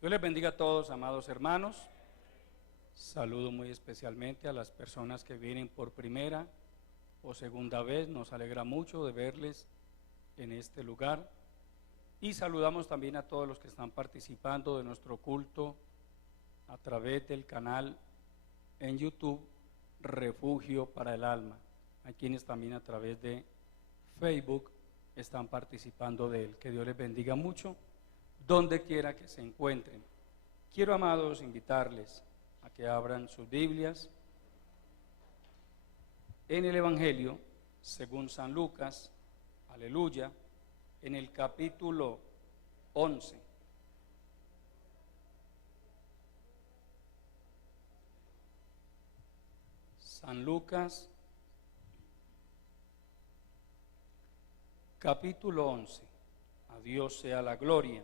Dios les bendiga a todos, amados hermanos. Saludo muy especialmente a las personas que vienen por primera o segunda vez. Nos alegra mucho de verles en este lugar. Y saludamos también a todos los que están participando de nuestro culto a través del canal en YouTube Refugio para el Alma. Hay quienes también a través de Facebook están participando de él. Que Dios les bendiga mucho, donde quiera que se encuentren. Quiero, amados, invitarles a que abran sus Biblias en el Evangelio según San Lucas, aleluya, en el capítulo 11. San Lucas, capítulo 11. A Dios sea la gloria.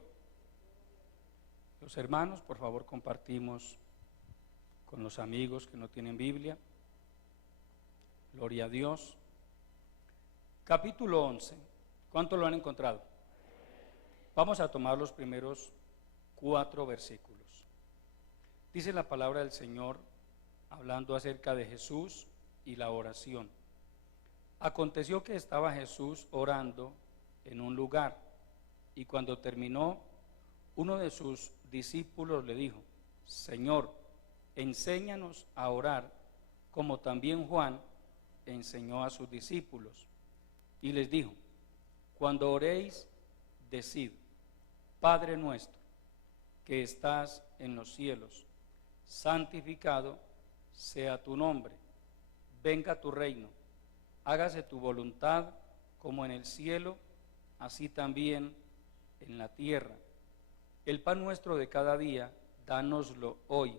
Los hermanos, por favor, compartimos con los amigos que no tienen Biblia. Gloria a Dios. Capítulo 11. ¿Cuántos lo han encontrado? Vamos a tomar los primeros 4 versículos. Dice la palabra del Señor, hablando acerca de Jesús y la oración. Aconteció que estaba Jesús orando en un lugar, y cuando terminó, uno de sus discípulos le dijo: Señor, enséñanos a orar, como también Juan enseñó a sus discípulos. Y les dijo: cuando oréis, decid: Padre nuestro, que estás en los cielos, santificado sea tu nombre, venga tu reino, hágase tu voluntad como en el cielo, así también en la tierra. El pan nuestro de cada día, dánoslo hoy,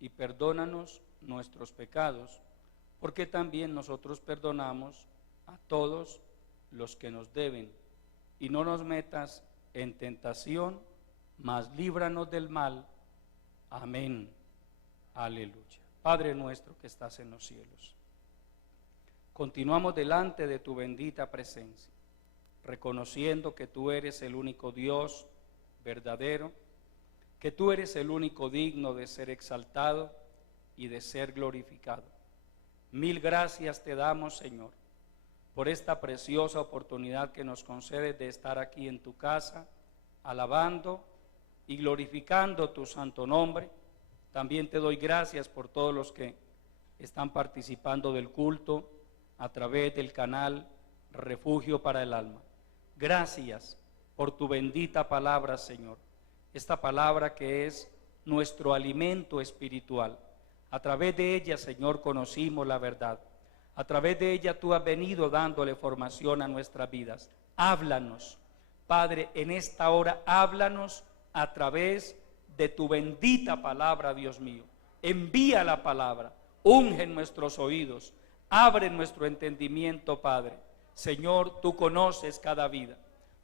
y perdónanos nuestros pecados, porque también nosotros perdonamos a todos los que nos deben, y no nos metas en tentación, mas líbranos del mal. Amén. Aleluya. Padre nuestro que estás en los cielos, continuamos delante de tu bendita presencia, reconociendo que tú eres el único Dios verdadero, que tú eres el único digno de ser exaltado y de ser glorificado. Mil gracias te damos, Señor, por esta preciosa oportunidad que nos concedes de estar aquí en tu casa, alabando y glorificando tu santo nombre. También te doy gracias por todos los que están participando del culto a través del canal Refugio para el Alma. Gracias por tu bendita palabra, Señor. Esta palabra que es nuestro alimento espiritual. A través de ella, Señor, conocimos la verdad. A través de ella tú has venido dándole formación a nuestras vidas. Háblanos, Padre, en esta hora, háblanos a través de tu bendita palabra, Dios mío. Envía la palabra, unge nuestros oídos, abre nuestro entendimiento, Padre. Señor, tú conoces cada vida,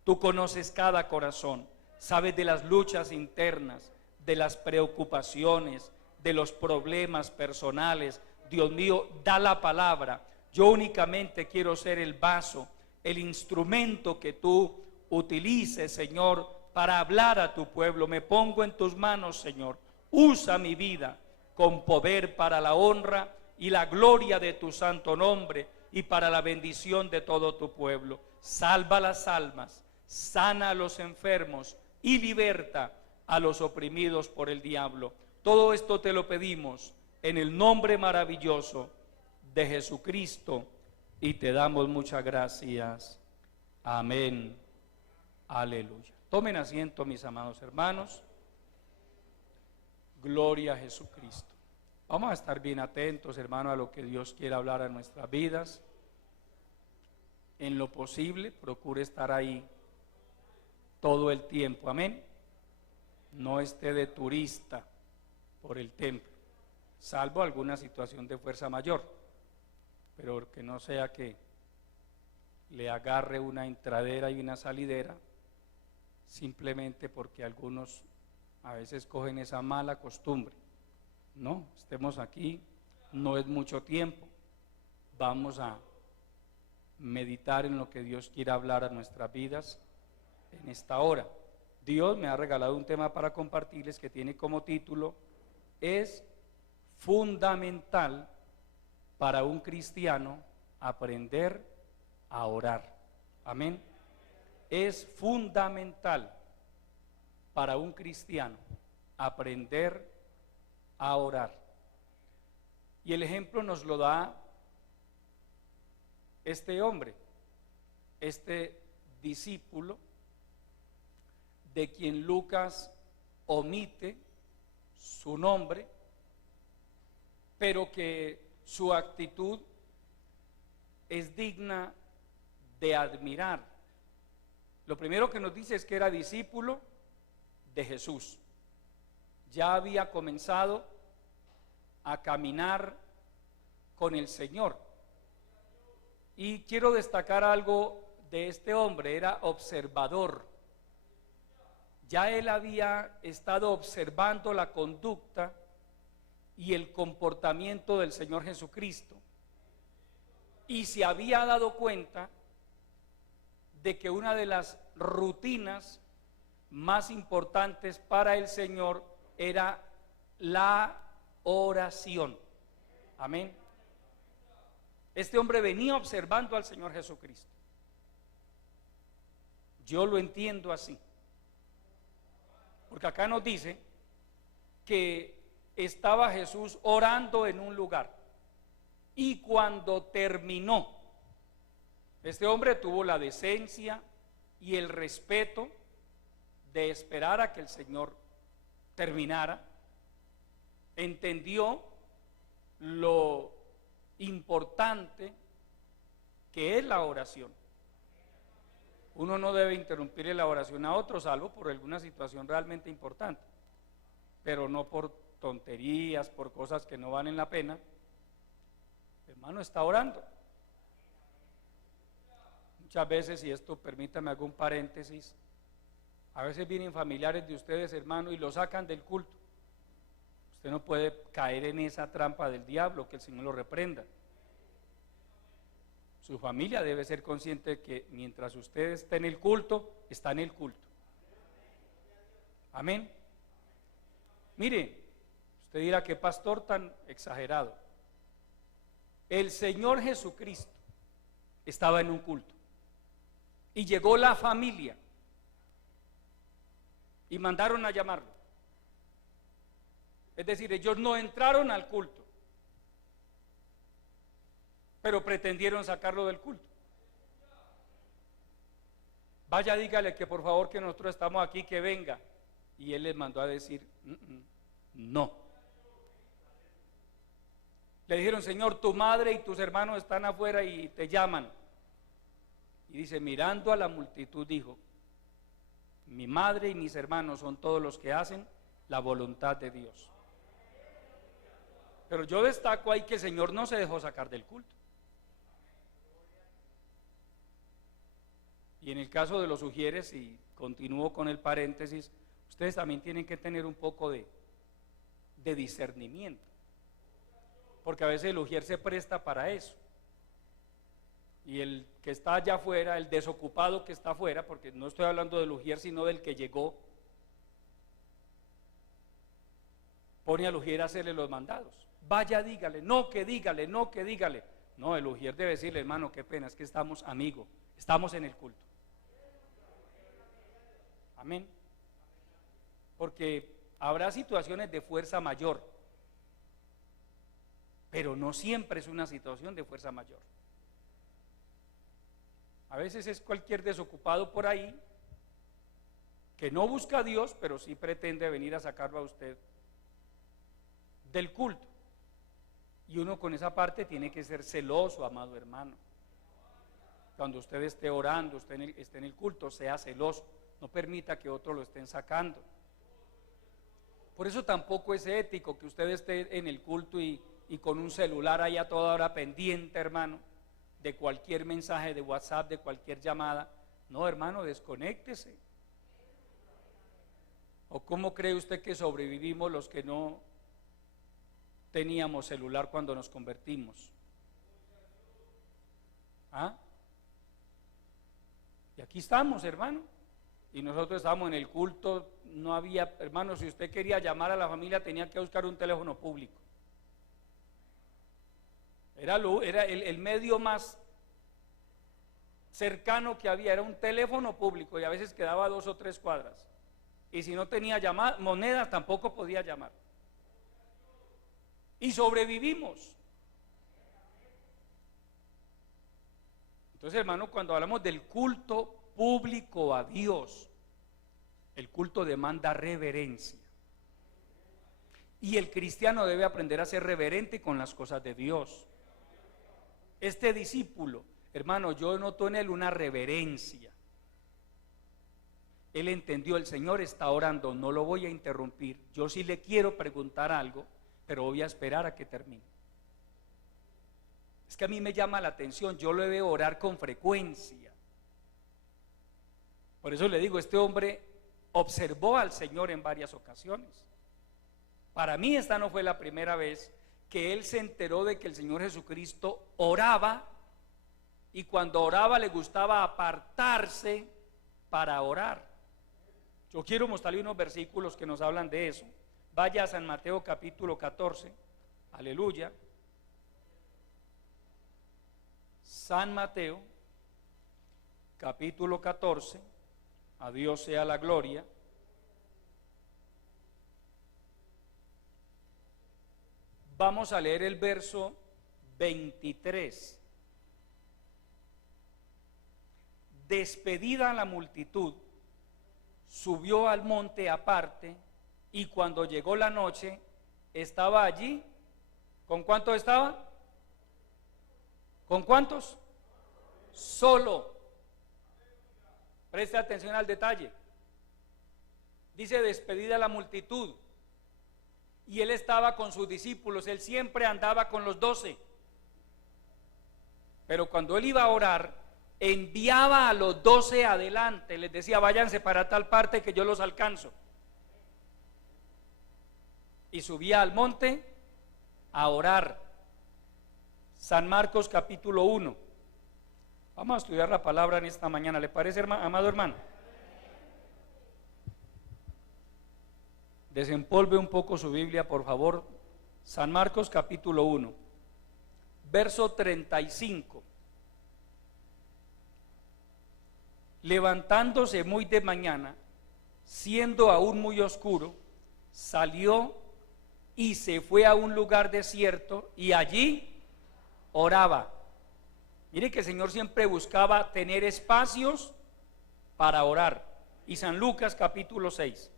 tú conoces cada corazón, sabes de las luchas internas, de las preocupaciones, de los problemas personales. Dios mío, da la palabra. Yo únicamente quiero ser el vaso, el instrumento que tú utilices, Señor, para hablar a tu pueblo. Me pongo en tus manos, Señor. Usa mi vida con poder para la honra y la gloria de tu santo nombre y para la bendición de todo tu pueblo. Salva las almas, sana a los enfermos y liberta a los oprimidos por el diablo. Todo esto te lo pedimos en el nombre maravilloso de Jesucristo y te damos muchas gracias. Amén. Aleluya. Tomen asiento, mis amados hermanos. Gloria a Jesucristo. Vamos a estar bien atentos, hermano, a lo que Dios quiere hablar a nuestras vidas. En lo posible, procure estar ahí todo el tiempo. Amén. No esté de turista por el templo, salvo alguna situación de fuerza mayor, pero que no sea que le agarre una entradera y una salidera, simplemente porque algunos a veces cogen esa mala costumbre. No, estemos aquí, no es mucho tiempo, vamos a meditar en lo que Dios quiere hablar a nuestras vidas en esta hora. Dios me ha regalado un tema para compartirles que tiene como título: es fundamental para un cristiano aprender a orar. Amén. Es fundamental para un cristiano aprender a orar. Y el ejemplo nos lo da este hombre, este discípulo, de quien Lucas omite su nombre, pero que su actitud es digna de admirar. Lo primero que nos dice es que era discípulo de Jesús. Ya había comenzado a caminar con el Señor. Y quiero destacar algo de este hombre: era observador. Ya él había estado observando la conducta y el comportamiento del Señor Jesucristo, y se había dado cuenta de que una de las rutinas más importantes para el Señor era la oración. Amén. Este hombre venía observando al Señor Jesucristo. Yo lo entiendo así, porque acá nos dice que estaba Jesús orando en un lugar, y cuando terminó, este hombre tuvo la decencia y el respeto de esperar a que el Señor terminara. Entendió lo importante que es la oración. Uno no debe interrumpirle la oración a otro, salvo por alguna situación realmente importante, pero no por tonterías, por cosas que no valen la pena. El hermano está orando. Muchas veces, y esto permítame hago un paréntesis, a veces vienen familiares de ustedes, hermano, y lo sacan del culto. Usted no puede caer en esa trampa del diablo, que el Señor lo reprenda. Su familia debe ser consciente de que mientras usted esté en el culto, está en el culto. Amén. Mire, usted dirá: qué pastor tan exagerado. El Señor Jesucristo estaba en un culto y llegó la familia y mandaron a llamarlo. Es decir, ellos no entraron al culto, pero pretendieron sacarlo del culto. Vaya, dígale que por favor, que nosotros estamos aquí, que venga. Y él les mandó a decir: no. Le dijeron: Señor, tu madre y tus hermanos están afuera y te llaman. Y dice, mirando a la multitud, dijo: mi madre y mis hermanos son todos los que hacen la voluntad de Dios. Pero yo destaco ahí que el Señor no se dejó sacar del culto. Y en el caso de los ujieres, y continúo con el paréntesis, ustedes también tienen que tener un poco de discernimiento, porque a veces el ujier se presta para eso, y el que está allá afuera, el desocupado que está afuera, porque no estoy hablando del ujier sino del que llegó, pone al ujier a hacerle los mandados. Vaya, dígale, no que dígale, no que dígale. No, el ujier debe decirle: hermano, qué pena, es que estamos amigos, estamos en el culto. Amén. Porque habrá situaciones de fuerza mayor, pero no siempre es una situación de fuerza mayor. A veces es cualquier desocupado por ahí que no busca a Dios, pero sí pretende venir a sacarlo a usted del culto. Y uno con esa parte tiene que ser celoso, amado hermano. Cuando usted esté orando, usted esté en el culto, sea celoso. No permita que otros lo estén sacando. Por eso tampoco es ético que usted esté en el culto y con un celular ahí a toda hora pendiente, hermano, de cualquier mensaje de WhatsApp, de cualquier llamada. No, hermano, desconéctese. ¿O cómo cree usted que sobrevivimos los que no teníamos celular cuando nos convertimos? ¿Ah? Y aquí estamos, hermano. y nosotros estábamos en el culto, no había, hermano, si usted quería llamar a la familia tenía que buscar un teléfono público. Era el medio más cercano que había, era un teléfono público y a veces quedaba a 2 o 3 cuadras. Y si no tenía moneda tampoco podía llamar. Y sobrevivimos. Entonces, hermano, cuando hablamos del culto público a Dios, el culto demanda reverencia. Y el cristiano debe aprender a ser reverente con las cosas de Dios. Este discípulo, hermano, yo noto en él una reverencia. Él entendió, el Señor está orando, no lo voy a interrumpir. Yo sí le quiero preguntar algo, pero voy a esperar a que termine. Es que a mí me llama la atención, yo lo veo orar con frecuencia. Por eso le digo, este hombre observó al Señor en varias ocasiones. Para mí esta no fue la primera vez que él se enteró de que el Señor Jesucristo oraba, y cuando oraba le gustaba apartarse para orar. Yo quiero mostrarle unos versículos que nos hablan de eso. Vaya a San Mateo capítulo 14, aleluya. San Mateo capítulo 14, a Dios sea la gloria. Vamos a leer el verso 23. Despedida la multitud, subió al monte aparte, y cuando llegó la noche, estaba allí. ¿Con cuántos estaba? ¿Con cuántos? Solo. Preste atención al detalle. Dice despedida la multitud. Y él estaba con sus discípulos, él siempre andaba con los 12. Pero cuando él iba a orar, enviaba a los 12 adelante, les decía, váyanse para tal parte que yo los alcanzo. Y subía al monte a orar. San Marcos capítulo 1. Vamos a estudiar la palabra en esta mañana, ¿le parece, amado hermano? Desempolve un poco su Biblia, por favor. San Marcos capítulo 1, verso 35. Levantándose muy de mañana, siendo aún muy oscuro, salió y se fue a un lugar desierto y allí oraba. Mire que el Señor siempre buscaba tener espacios para orar. Y San Lucas capítulo 6.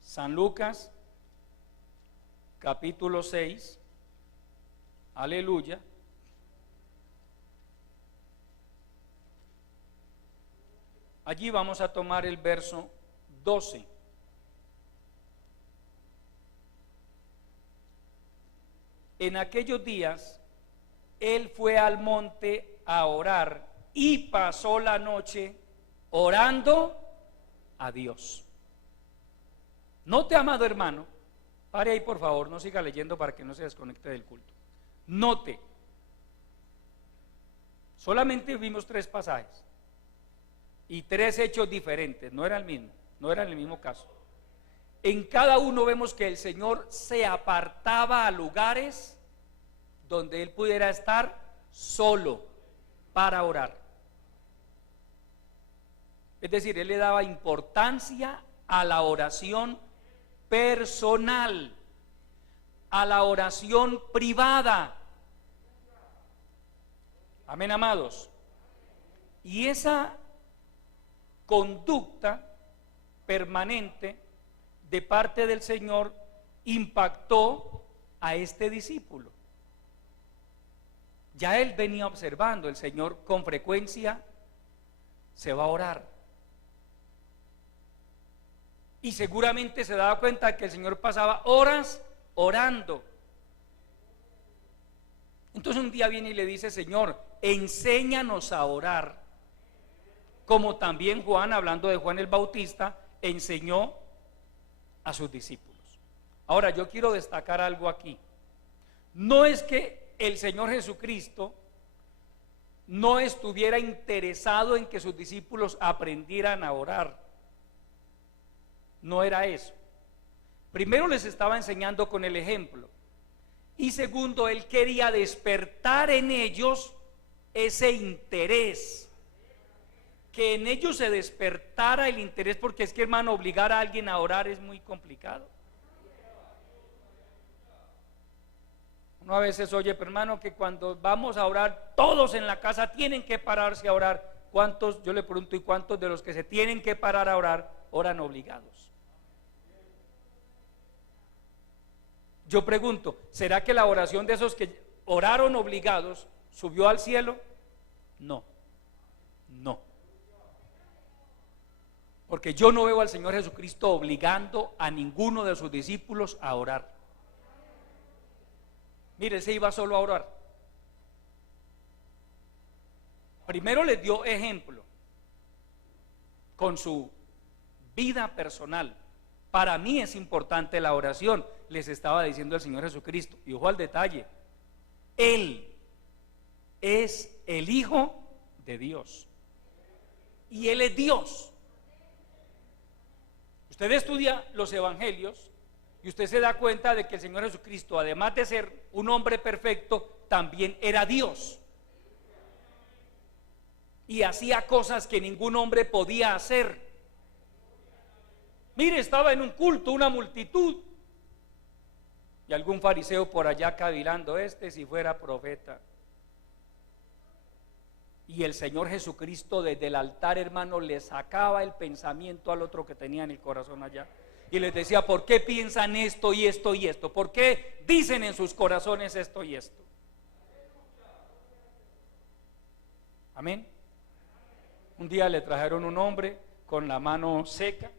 San Lucas capítulo 6, aleluya. Allí vamos a tomar el verso 12. En aquellos días, él fue al monte a orar y pasó la noche orando a Dios. Note, amado hermano, pare ahí por favor, no siga leyendo para que no se desconecte del culto. Note, solamente vimos 3 pasajes y 3 hechos diferentes, no era el mismo, no era en el mismo caso. En cada uno vemos que el Señor se apartaba a lugares donde él pudiera estar solo para orar. Es decir, él le daba importancia a la oración personal, a la oración privada. Amén, amados. Y esa conducta permanente de parte del Señor impactó a este discípulo. Ya él venía observando, el Señor con frecuencia se va a orar. Y seguramente se daba cuenta que el Señor pasaba horas orando. Entonces un día viene y le dice, Señor, enséñanos a orar, como también Juan, hablando de Juan el Bautista, enseñó a sus discípulos. Ahora yo quiero destacar algo aquí. No es que el Señor Jesucristo no estuviera interesado en que sus discípulos aprendieran a orar. no era eso. Primero les estaba enseñando con el ejemplo. Y segundo, él quería despertar en ellos ese interés. Que en ellos se despertara el interés, porque es que, hermano, obligar a alguien a orar es muy complicado. Uno a veces oye, pero hermano, que cuando vamos a orar, todos en la casa tienen que pararse a orar. ¿Cuántos? Yo le pregunto, ¿y cuántos de los que se tienen que parar a orar, oran obligados? Yo pregunto, ¿será que la oración de esos que oraron obligados subió al cielo? No, no. Porque yo no veo al Señor Jesucristo obligando a ninguno de sus discípulos a orar. Mire, él se iba solo a orar. Primero les dio ejemplo con su vida personal. Para mí es importante la oración, les estaba diciendo el Señor Jesucristo. Y ojo al detalle, Él es el Hijo de Dios y Él es Dios. Usted estudia los evangelios y usted se da cuenta de que el Señor Jesucristo, además de ser un hombre perfecto, también era Dios y hacía cosas que ningún hombre podía hacer. Mire, estaba en un culto, una multitud, y algún fariseo por allá cavilando, si fuera profeta. Y el Señor Jesucristo desde el altar, hermano, le sacaba el pensamiento al otro que tenía en el corazón allá y les decía, ¿por qué piensan esto y esto y esto? ¿Por qué dicen en sus corazones esto y esto? Amén. Un día le trajeron un hombre con la mano seca,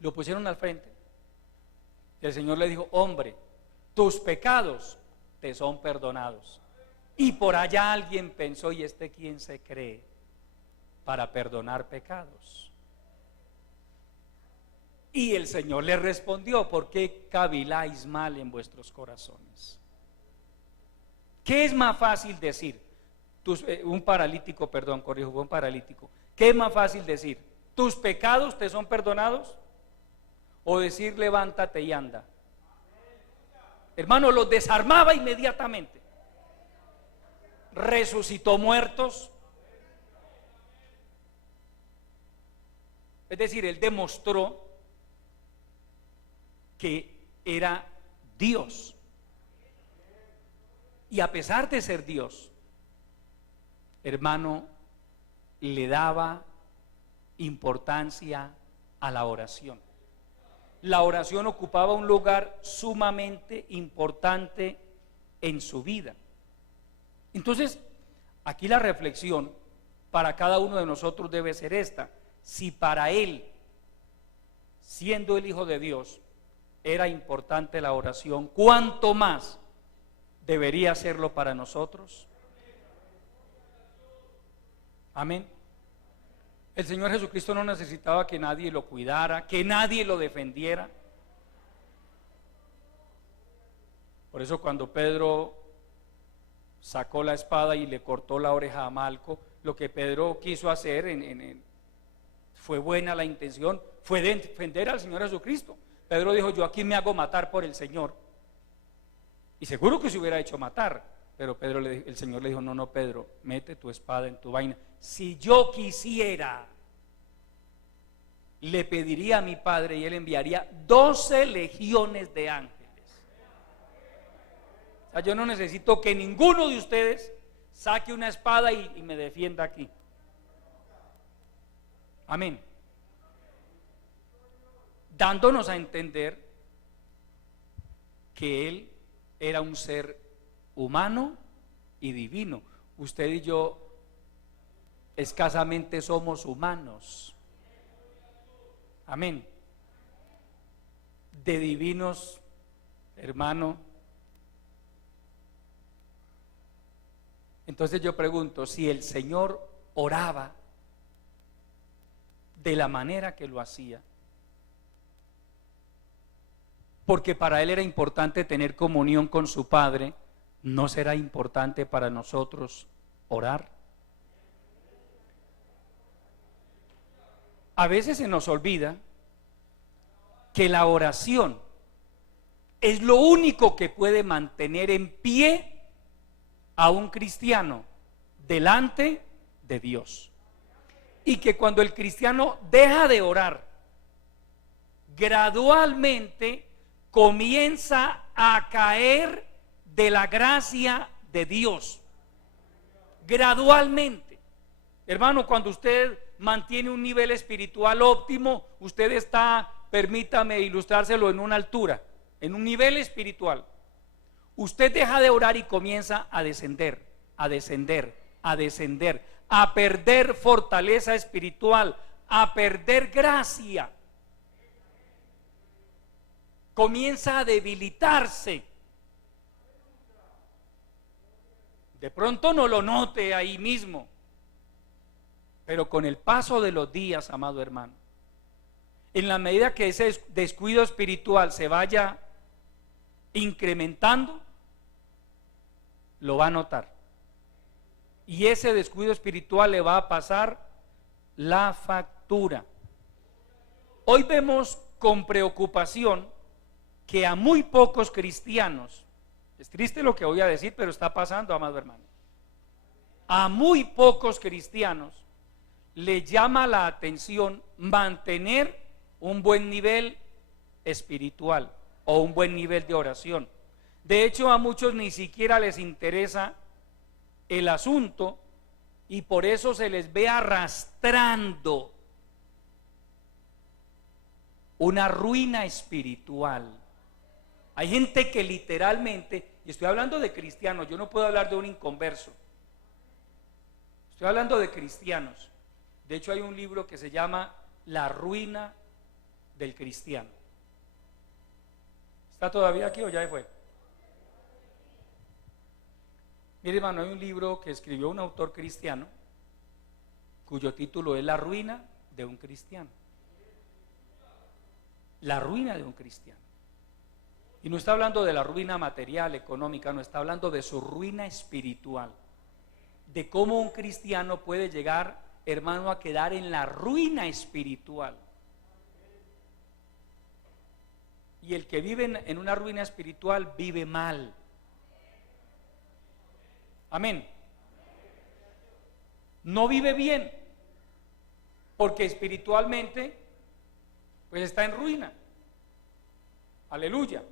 lo pusieron al frente y el Señor le dijo, hombre, tus pecados te son perdonados. Y por allá alguien pensó, ¿y este quién se cree para perdonar pecados? Y el Señor le respondió, ¿por qué caviláis mal en vuestros corazones? ¿Qué es más fácil decir? Un paralítico, fue un paralítico. ¿Qué es más fácil decir? ¿Tus pecados te son perdonados? O decir, levántate y anda. Hermano, los desarmaba inmediatamente. Resucitó muertos. Es decir, él demostró que era Dios. Y a pesar de ser Dios, hermano, le daba importancia a la oración. La oración ocupaba un lugar sumamente importante en su vida. Entonces, aquí la reflexión para cada uno de nosotros debe ser esta: si para él, siendo el Hijo de Dios, era importante la oración, ¿cuánto más debería serlo para nosotros? Amén. El Señor Jesucristo no necesitaba que nadie lo cuidara, que nadie lo defendiera. Por eso cuando Pedro sacó la espada y le cortó la oreja a Malco, lo que Pedro quiso hacer, fue buena la intención, fue defender al Señor Jesucristo. Pedro dijo, yo aquí me hago matar por el Señor. Y seguro que se hubiera hecho matar, pero el Señor le dijo, no, Pedro, mete tu espada en tu vaina. Si yo quisiera, le pediría a mi Padre y Él enviaría 12 legiones de ángeles. O sea, yo no necesito que ninguno de ustedes saque una espada y me defienda aquí. Amén. Dándonos a entender que Él era un ser humano y divino. Usted y yo escasamente somos humanos. Amén. De divinos, hermano. Entonces yo pregunto, si el Señor oraba de la manera que lo hacía, porque para Él era importante tener comunión con su Padre, ¿no será importante para nosotros orar? A veces se nos olvida que la oración es lo único que puede mantener en pie a un cristiano delante de Dios. Y que cuando el cristiano deja de orar, gradualmente comienza a caer de la gracia de Dios. Gradualmente. Hermano, cuando usted mantiene un nivel espiritual óptimo, usted está, permítame ilustrárselo, en una altura, en un nivel espiritual. Usted deja de orar y comienza a descender, a descender, a descender, a perder fortaleza espiritual, a perder gracia. Comienza a debilitarse. De pronto no lo note ahí mismo, pero con el paso de los días, amado hermano, en la medida que ese descuido espiritual se vaya incrementando, lo va a notar. Y ese descuido espiritual le va a pasar la factura. Hoy vemos con preocupación que a muy pocos cristianos, es triste lo que voy a decir, pero está pasando, amado hermano, a muy pocos cristianos le llama la atención mantener un buen nivel espiritual o un buen nivel de oración. De hecho, a muchos ni siquiera les interesa el asunto y por eso se les ve arrastrando una ruina espiritual. Hay gente que literalmente, y estoy hablando de cristianos, yo no puedo hablar de un inconverso, estoy hablando de cristianos. De hecho, hay un libro que se llama La ruina del cristiano. ¿Está todavía aquí o ya fue? Mire, hermano, hay un libro que escribió un autor cristiano cuyo título es La ruina de un cristiano. La ruina de un cristiano. Y no está hablando de la ruina material, económica, no, está hablando de su ruina espiritual. De cómo un cristiano puede llegar, hermano, a quedar en la ruina espiritual. Y el que vive en una ruina espiritual vive mal. Amén. No vive bien, porque espiritualmente pues está en ruina. Aleluya.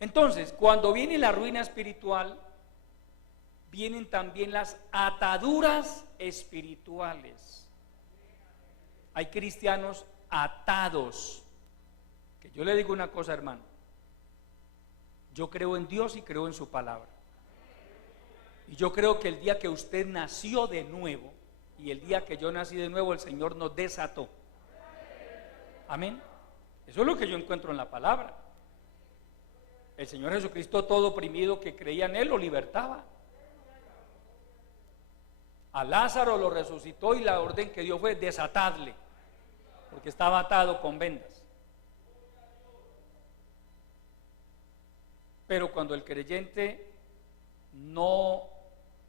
Entonces, cuando viene la ruina espiritual, vienen también las ataduras espirituales. Hay cristianos atados. Que yo le digo una cosa, hermano. Yo creo en Dios y creo en su palabra. Y yo creo que el día que usted nació de nuevo y el día que yo nací de nuevo, el Señor nos desató. Amén. Eso es lo que yo encuentro en la palabra. El Señor Jesucristo, todo oprimido que creía en Él, lo libertaba. A Lázaro lo resucitó y la orden que dio fue desatadle, porque estaba atado con vendas. Pero cuando el creyente no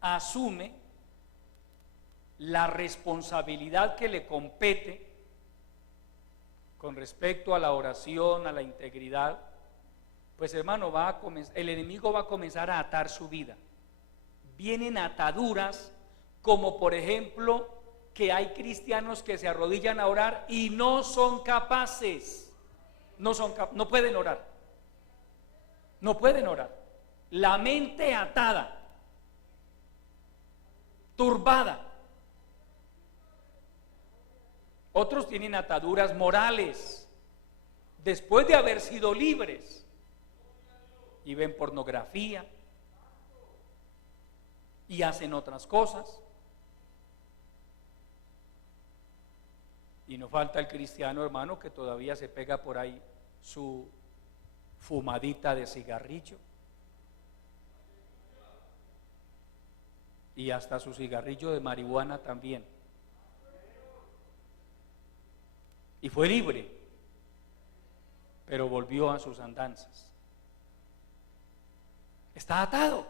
asume la responsabilidad que le compete con respecto a la oración, a la integridad, pues hermano, el enemigo va a comenzar a atar su vida. Vienen ataduras, como por ejemplo que hay cristianos que se arrodillan a orar y no son capaces, no pueden orar. No pueden orar. La mente atada, turbada. Otros tienen ataduras morales después de haber sido libres y ven pornografía y hacen otras cosas. Y no falta el cristiano, hermano, que todavía se pega por ahí su fumadita de cigarrillo y hasta su cigarrillo de marihuana también, y fue libre, pero volvió a sus andanzas. Está atado.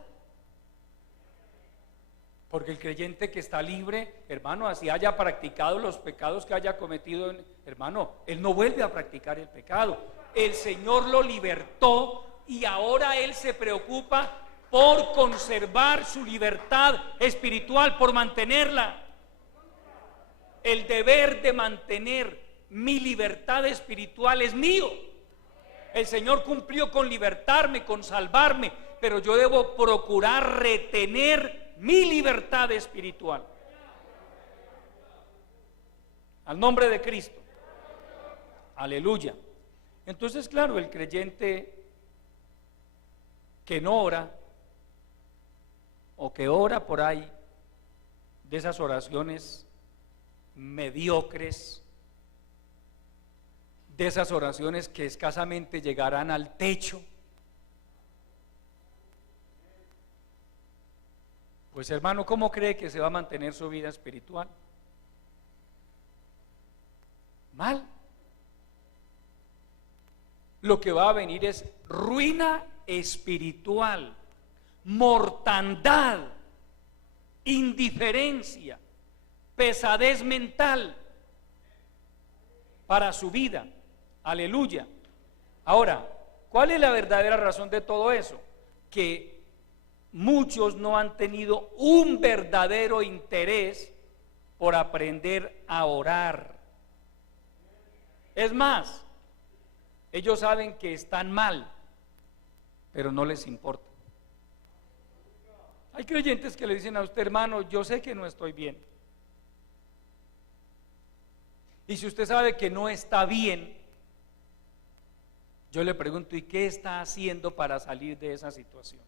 Porque el creyente que está libre, hermano, así haya practicado los pecados que haya cometido, hermano, él no vuelve a practicar el pecado. El Señor lo libertó y ahora él se preocupa por conservar su libertad espiritual, por mantenerla. El deber de mantener mi libertad espiritual es mío. El Señor cumplió con libertarme, con salvarme, pero yo debo procurar retener mi libertad espiritual. Al nombre de Cristo. Aleluya. Entonces, claro, el creyente que no ora o que ora por ahí, de esas oraciones mediocres, de esas oraciones que escasamente llegarán al techo, pues hermano, ¿cómo cree que se va a mantener su vida espiritual? Mal. Lo que va a venir es ruina espiritual, mortandad, indiferencia, pesadez mental para su vida. Aleluya. Ahora, ¿cuál es la verdadera razón de todo eso? Que muchos no han tenido un verdadero interés por aprender a orar. Es más, ellos saben que están mal, pero no les importa. Hay creyentes que le dicen a usted, hermano, yo sé que no estoy bien. Y si usted sabe que no está bien, yo le pregunto, ¿y qué está haciendo para salir de esa situación?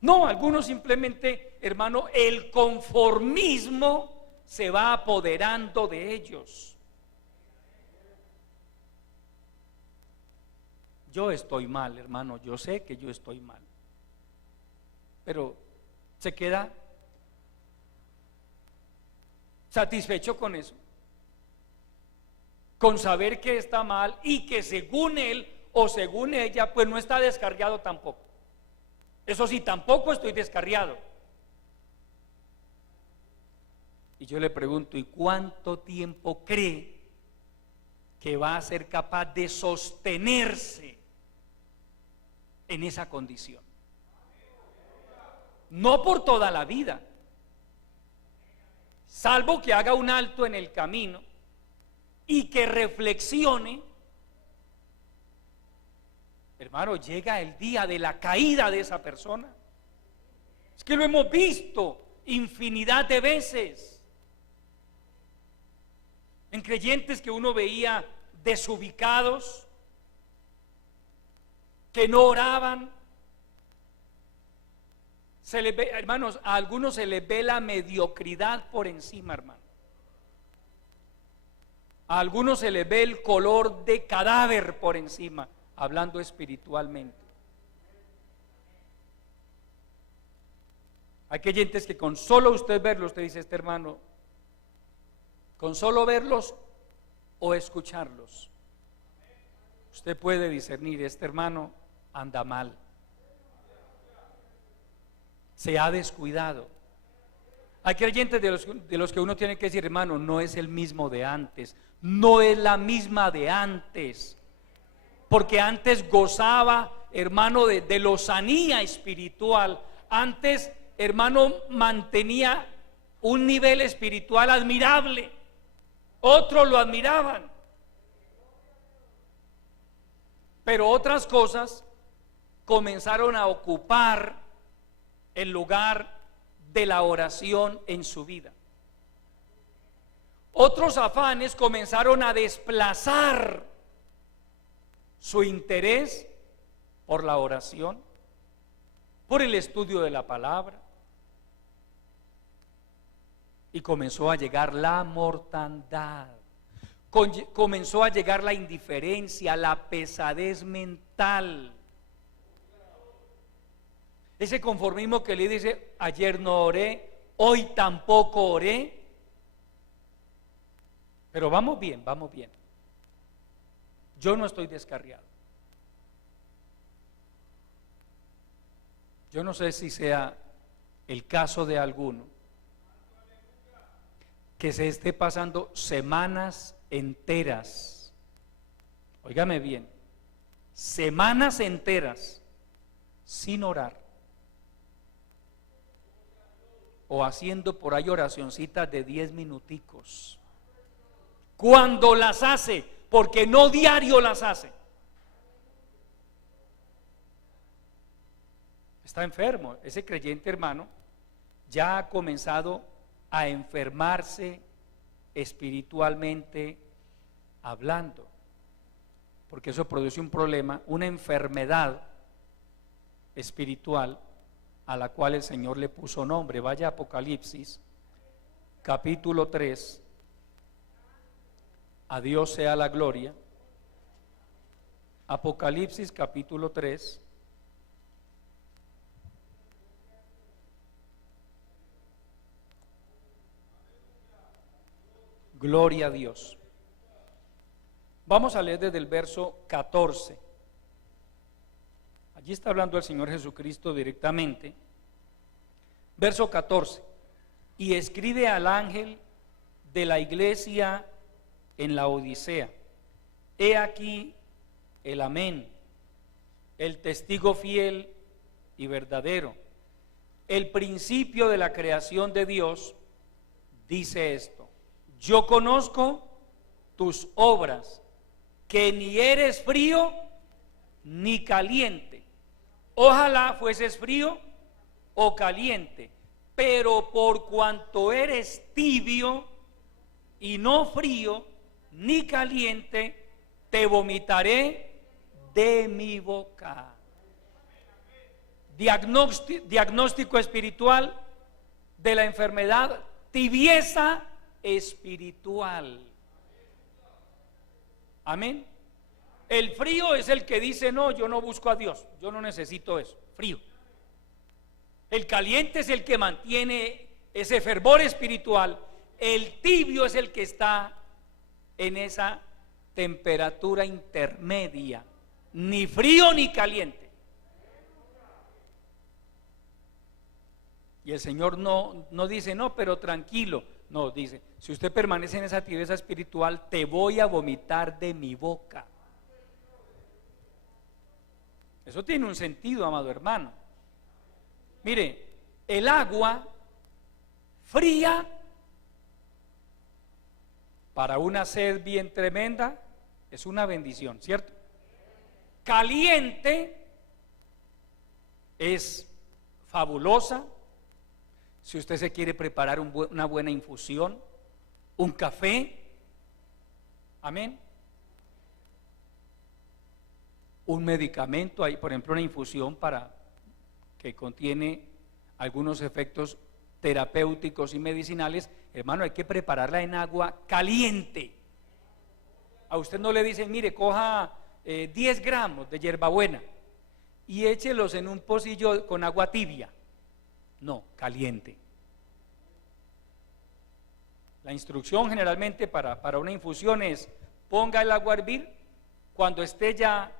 No, algunos simplemente, hermano, el conformismo se va apoderando de ellos. Yo estoy mal, hermano, yo sé que yo estoy mal, pero se queda satisfecho con eso, con saber que está mal y que según él o según ella, pues no está descarriado tampoco. Eso sí, tampoco estoy descarriado. Y yo le pregunto, ¿y cuánto tiempo cree que va a ser capaz de sostenerse en esa condición? No por toda la vida, salvo que haga un alto en el camino y que reflexione. Hermano, llega el día de la caída de esa persona. Es que lo hemos visto infinidad de veces en creyentes que uno veía desubicados, que no oraban. Se les ve, hermanos, a algunos se les ve la mediocridad por encima, hermano. A algunos se les ve el color de cadáver por encima, hablando espiritualmente. Hay creyentes que con solo usted verlos, usted dice, este hermano, con solo verlos o escucharlos, usted puede discernir, este hermano anda mal, se ha descuidado. Hay creyentes de los que uno tiene que decir, hermano, no es el mismo de antes, no es la misma de antes, porque antes gozaba, hermano, de lozanía espiritual. Antes, hermano, mantenía un nivel espiritual admirable, otros lo admiraban, pero otras cosas comenzaron a ocupar el lugar de la oración en su vida. Otros afanes comenzaron a desplazar su interés por la oración, por el estudio de la palabra, y comenzó a llegar la mortandad, comenzó a llegar la indiferencia, la pesadez mental, ese conformismo que le dice, ayer no oré, hoy tampoco oré, pero vamos bien, vamos bien. Yo no estoy descarriado. Yo no sé si sea el caso de alguno que se esté pasando semanas enteras, óigame bien, semanas enteras sin orar, o haciendo por ahí oracioncitas de 10 minuticos, cuando las hace, porque no diario las hace, está enfermo. Ese creyente, hermano, ya ha comenzado a enfermarse espiritualmente hablando, porque eso produce un problema, una enfermedad espiritual a la cual el Señor le puso nombre. Vaya a Apocalipsis capítulo 3. A Dios sea la gloria. Apocalipsis capítulo 3. Gloria a Dios. Vamos a leer desde el verso 14. Allí está hablando el Señor Jesucristo directamente. Verso 14. Y escribe al ángel de la iglesia en la Odisea: he aquí el amén, el testigo fiel y verdadero, el principio de la creación de Dios, dice esto: yo conozco tus obras, que ni eres frío ni caliente. Ojalá fueses frío o caliente, pero por cuanto eres tibio y no frío ni caliente, te vomitaré de mi boca. Diagnóstico espiritual de la enfermedad: tibieza espiritual. Amén. El frío es el que dice: no, yo no busco a Dios, yo no necesito eso, frío. El caliente es el que mantiene ese fervor espiritual. El tibio es el que está en esa temperatura intermedia, ni frío ni caliente. Y el Señor no dice: no, pero tranquilo. No, dice: si usted permanece en esa tibieza espiritual, te voy a vomitar de mi boca. Eso tiene un sentido, amado hermano. Mire, el agua fría para una sed bien tremenda es una bendición, ¿cierto? Caliente es fabulosa. Si usted se quiere preparar una buena infusión, un café, amén, un medicamento, hay por ejemplo una infusión que contiene algunos efectos terapéuticos y medicinales, hermano, hay que prepararla en agua caliente. A usted no le dicen: mire, coja 10 gramos de hierbabuena y échelos en un pocillo con agua tibia. No, caliente. La instrucción generalmente para una infusión es: ponga el agua a hervir, cuando esté ya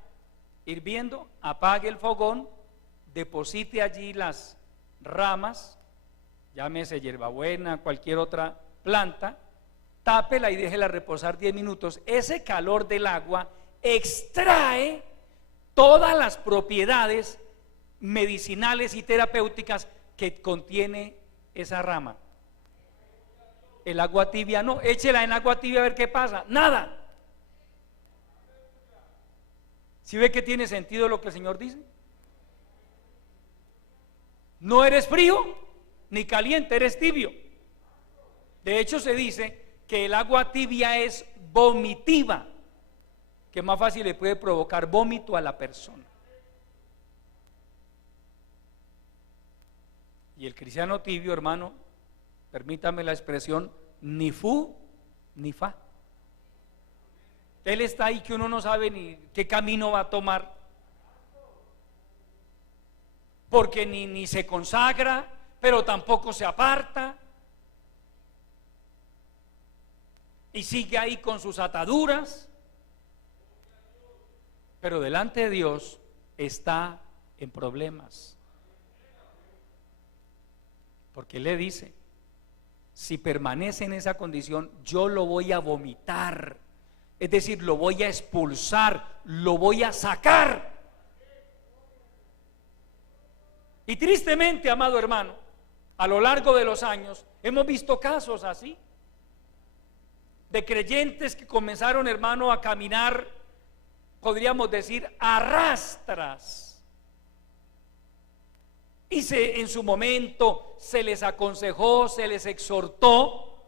hirviendo, apague el fogón, deposite allí las ramas, llámese hierbabuena, cualquier otra planta, tápela y déjela reposar 10 minutos. Ese calor del agua extrae todas las propiedades medicinales y terapéuticas que contiene esa rama. El agua tibia no, échela en agua tibia a ver qué pasa, nada. ¿Sí ve que tiene sentido lo que el Señor dice? No eres frío ni caliente, eres tibio. De hecho se dice que el agua tibia es vomitiva, que más fácil le puede provocar vómito a la persona. Y el cristiano tibio, hermano, permítame la expresión, ni fu ni fa. Él está ahí que uno no sabe ni qué camino va a tomar, porque ni se consagra, pero tampoco se aparta, y sigue ahí con sus ataduras, pero delante de Dios está en problemas. Porque le dice, si permanece en esa condición, yo lo voy a vomitar, es decir, lo voy a expulsar, lo voy a sacar. Y tristemente, amado hermano, a lo largo de los años hemos visto casos así, de creyentes que comenzaron, hermano, a caminar, podríamos decir, a rastras. Y en su momento se les aconsejó, se les exhortó.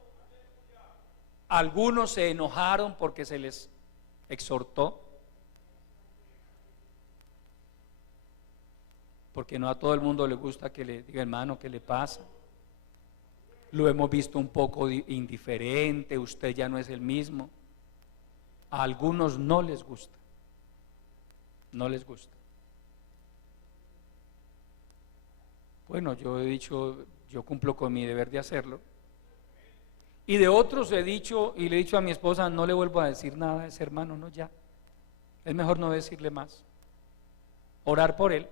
Algunos se enojaron porque se les exhortó, porque no a todo el mundo le gusta que le diga, hermano, ¿qué le pasa? Lo hemos visto un poco indiferente, usted ya no es el mismo. A algunos no les gusta, no les gusta. Bueno, yo he dicho, yo cumplo con mi deber de hacerlo. Y de otros he dicho, y le he dicho a mi esposa, no le vuelvo a decir nada a ese hermano, no, ya. Es mejor no decirle más. Orar por él.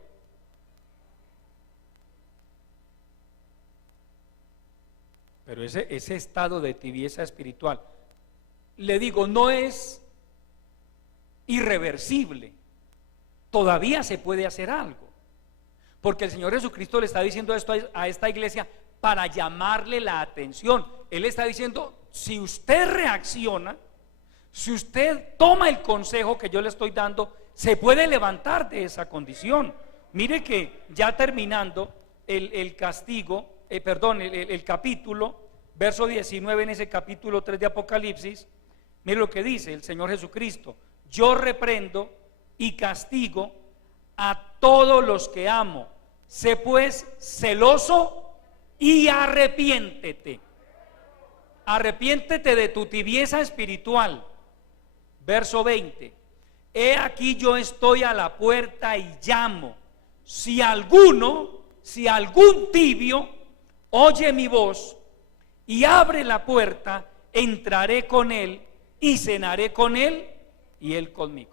Pero ese estado de tibieza espiritual, le digo, no es irreversible. Todavía se puede hacer algo. Porque el Señor Jesucristo le está diciendo esto a esta iglesia para llamarle la atención. Él está diciendo, si usted reacciona, si usted toma el consejo que yo le estoy dando, se puede levantar de esa condición. Mire que ya terminando el capítulo, verso 19 en ese capítulo 3 de Apocalipsis, mire lo que dice el Señor Jesucristo: yo reprendo y castigo a todos los que amo. Sé pues celoso y arrepiéntete. Arrepiéntete de tu tibieza espiritual. Verso 20: he aquí yo estoy a la puerta y llamo. Si algún tibio oye mi voz y abre la puerta, entraré con él y cenaré con él y él conmigo.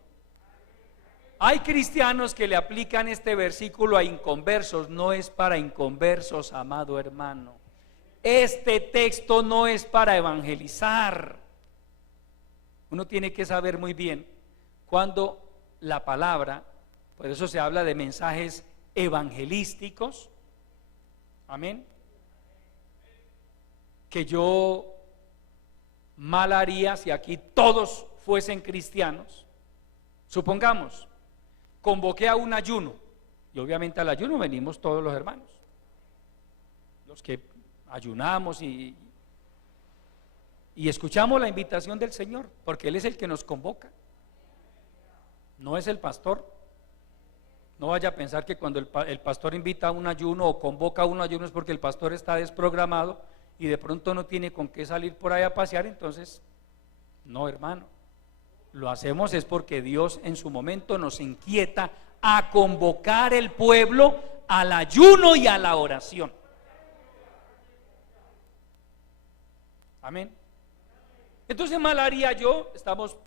Hay cristianos que le aplican este versículo a inconversos. No es para inconversos, amado hermano. Este texto no es para evangelizar. Uno tiene que saber muy bien cuando la palabra, por eso se habla de mensajes evangelísticos, amén, que yo mal haría si aquí todos fuesen cristianos. Supongamos, convoqué a un ayuno, y obviamente al ayuno venimos todos los hermanos, los que ayunamos y escuchamos la invitación del Señor, porque Él es el que nos convoca, no es el pastor. No vaya a pensar que cuando el pastor invita a un ayuno o convoca a un ayuno es porque el pastor está desprogramado y de pronto no tiene con qué salir por ahí a pasear. Entonces, no, hermano, lo hacemos es porque Dios en su momento nos inquieta a convocar el pueblo al ayuno y a la oración. Amén. Entonces mal haría yo, estamos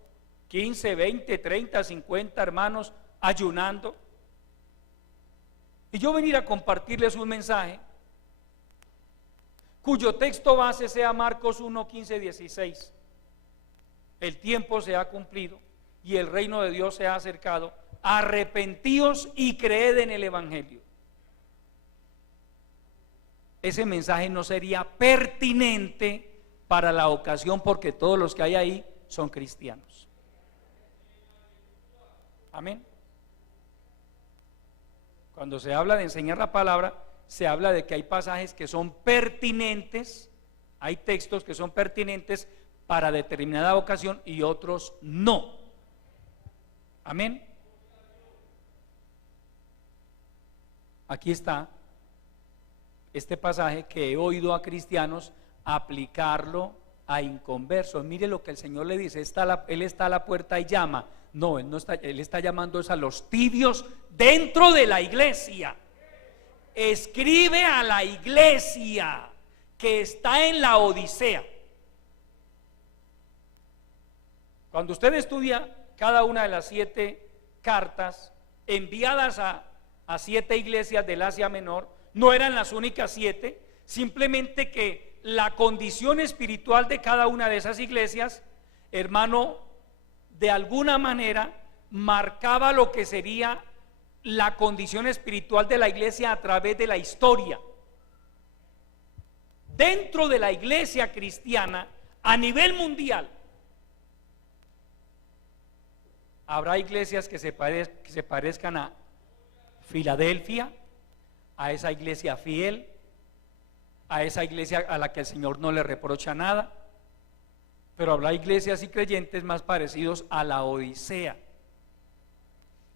15, 20, 30, 50 hermanos ayunando, y yo venir a compartirles un mensaje cuyo texto base sea Marcos 1, 15, 16. El tiempo se ha cumplido y el reino de Dios se ha acercado. Arrepentíos y creed en el evangelio. Ese mensaje no sería pertinente para la ocasión, porque todos los que hay ahí son cristianos. Amén. Cuando se habla de enseñar la palabra, se habla de que hay pasajes que son pertinentes, hay textos que son pertinentes para determinada ocasión y otros no. Amén. Aquí está este pasaje que he oído a cristianos aplicarlo a inconversos. Mire lo que el Señor le dice: Él está a la puerta y llama. No, Él no está, Él está llamando a los tibios dentro de la iglesia. Escribe a la iglesia que está en la Odisea. Cuando usted estudia cada una de las 7 cartas enviadas a 7 iglesias del Asia Menor, no eran las únicas 7, simplemente que la condición espiritual de cada una de esas iglesias, hermano, de alguna manera marcaba lo que sería la condición espiritual de la iglesia a través de la historia. Dentro de la iglesia cristiana a nivel mundial habrá iglesias que se parezcan a Filadelfia, a esa iglesia fiel, a esa iglesia a la que el Señor no le reprocha nada, pero habrá iglesias y creyentes más parecidos a la Odisea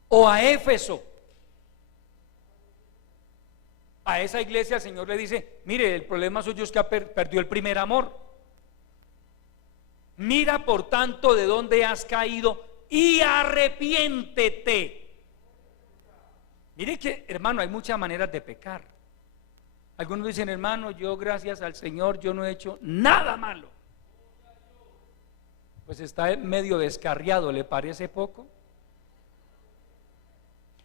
o a Éfeso. A esa iglesia el Señor le dice: mire, el problema suyo es que perdió el primer amor. Mira por tanto de dónde has caído y arrepiéntete. Mire que, hermano, hay muchas maneras de pecar. Algunos dicen: hermano, yo gracias al Señor yo no he hecho nada malo. Pues está medio descarriado, ¿le parece poco?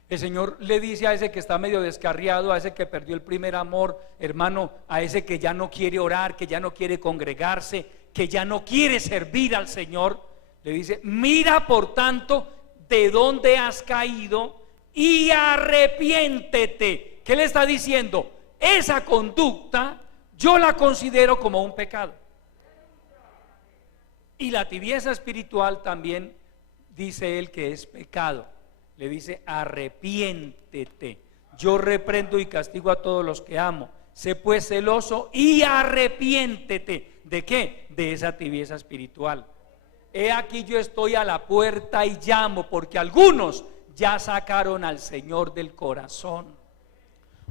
El Señor le dice a ese que está medio descarriado, a ese que perdió el primer amor, hermano, a ese que ya no quiere orar, que ya no quiere congregarse, que ya no quiere servir al Señor, le dice: mira por tanto de dónde has caído y arrepiéntete. ¿Qué le está diciendo? Esa conducta yo la considero como un pecado. Y la tibieza espiritual también dice él que es pecado. Le dice: arrepiéntete. Yo reprendo y castigo a todos los que amo. Sé pues celoso y arrepiéntete. ¿De qué? De esa tibieza espiritual. He aquí yo estoy a la puerta y llamo, porque algunos ya sacaron al Señor del corazón.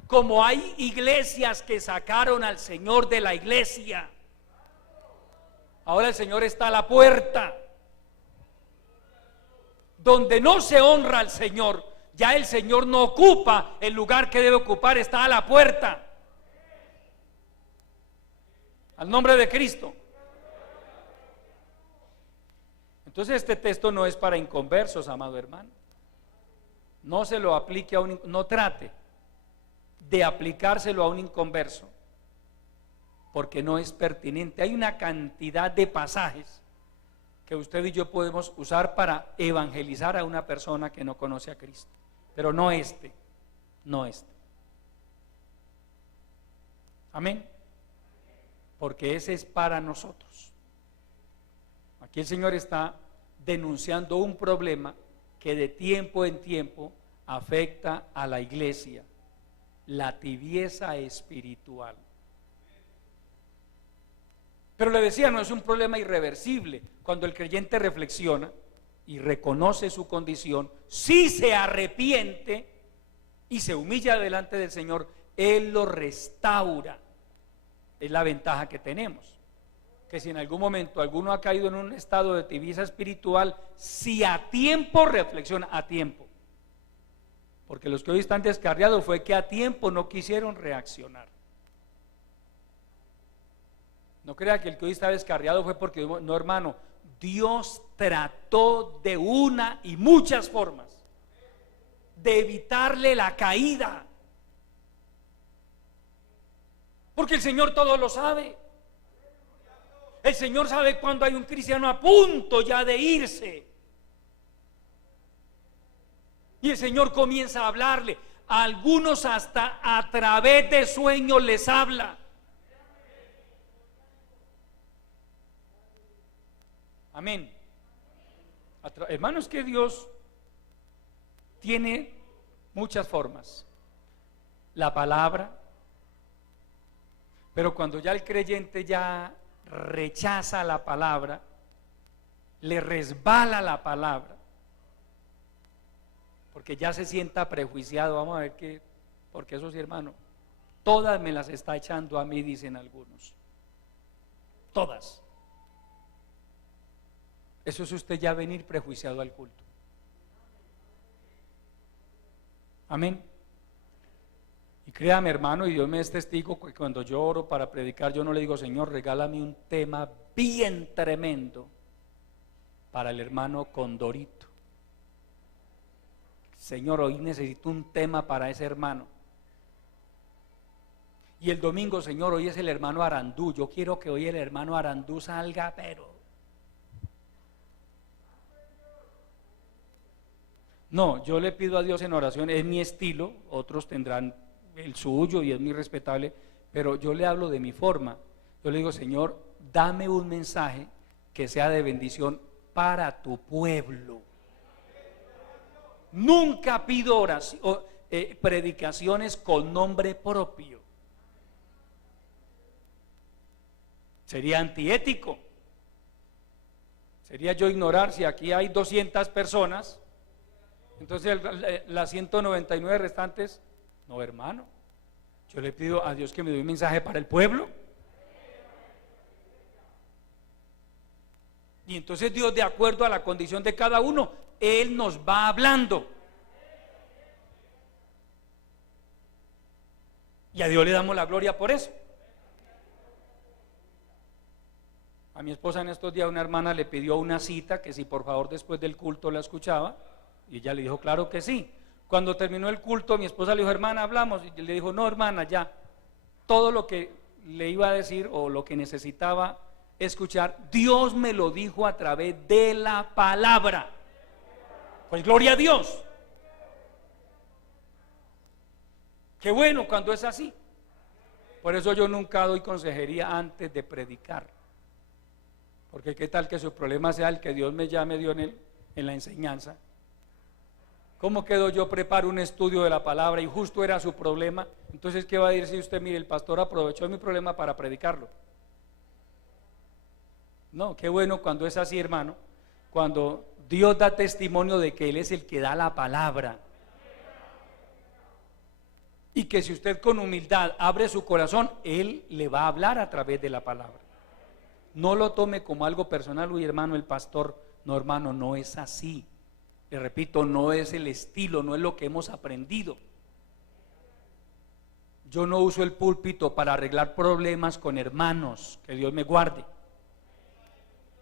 Como hay iglesias que sacaron al Señor de la iglesia, ahora el Señor está a la puerta. Donde no se honra al Señor, ya el Señor no ocupa el lugar que debe ocupar, está a la puerta. Al nombre de Cristo. Entonces este texto no es para inconversos, amado hermano. No se lo aplique a no trate de aplicárselo a un inconverso, porque no es pertinente. Hay una cantidad de pasajes que usted y yo podemos usar para evangelizar a una persona que no conoce a Cristo, pero no este. Amén. Porque ese es para nosotros. Aquí el Señor está denunciando un problema que de tiempo en tiempo afecta a la iglesia: la tibieza espiritual. Pero le decía, no es un problema irreversible. Cuando el creyente reflexiona y reconoce su condición, si se arrepiente y se humilla delante del Señor, Él lo restaura. Es la ventaja que tenemos, que si en algún momento alguno ha caído en un estado de tibieza espiritual, si a tiempo reflexiona, a tiempo, porque los que hoy están descarriados fue que a tiempo no quisieron reaccionar. No crea que el que hoy está descarriado fue porque no, hermano, Dios trató de una y muchas formas de evitarle la caída, porque el Señor todo lo sabe. El Señor sabe cuando hay un cristiano a punto ya de irse, y el Señor comienza a hablarle. A algunos hasta a través de sueños les habla. Amén. Hermanos, que Dios tiene muchas formas. La palabra, pero cuando ya el creyente ya rechaza la palabra, le resbala la palabra, porque ya se sienta prejuiciado. Vamos a ver qué, porque eso sí, hermano, todas me las está echando a mí, dicen algunos. Todas. Eso es usted ya venir prejuiciado al culto. Amén. Y créame, hermano, y Dios me es testigo, que cuando yo oro para predicar, yo no le digo: Señor, regálame un tema bien tremendo para el hermano Condorito. Señor, hoy necesito un tema para ese hermano. Y el domingo, Señor, hoy es el hermano Arandú. Yo quiero que hoy el hermano Arandú salga, pero no, yo le pido a Dios en oración, es mi estilo, otros tendrán el suyo y es muy respetable, pero yo le hablo de mi forma. Yo le digo, Señor, dame un mensaje que sea de bendición para tu pueblo. Nunca pido predicaciones con nombre propio. Sería antiético. Sería yo ignorar si aquí hay 200 personas, entonces las 199 restantes, no, hermano. Yo le pido a Dios que me dé un mensaje para el pueblo. Y entonces Dios, de acuerdo a la condición de cada uno, Él nos va hablando. Y a Dios le damos la gloria por eso. A mi esposa en estos días una hermana le pidió una cita, que si por favor después del culto la escuchaba, y ella le dijo claro que sí. Cuando terminó el culto, mi esposa le dijo, hermana, hablamos, y le dijo, no, hermana, ya, todo lo que le iba a decir o lo que necesitaba escuchar, Dios me lo dijo a través de la palabra. Pues gloria a Dios. Qué bueno cuando es así. Por eso yo nunca doy consejería antes de predicar. Porque qué tal que su problema sea el que Dios me llame dio en la enseñanza. ¿Cómo quedo yo? Preparo un estudio de la palabra y justo era su problema. Entonces, ¿qué va a decir usted? Mire, el pastor aprovechó mi problema para predicarlo. No, qué bueno cuando es así, hermano. Cuando Dios da testimonio de que Él es el que da la palabra. Y que si usted con humildad abre su corazón, Él le va a hablar a través de la palabra. No lo tome como algo personal, uy, hermano, el pastor. No, hermano, no es así. Le repito, no es el estilo, no es lo que hemos aprendido. Yo no uso el púlpito para arreglar problemas con hermanos, que Dios me guarde,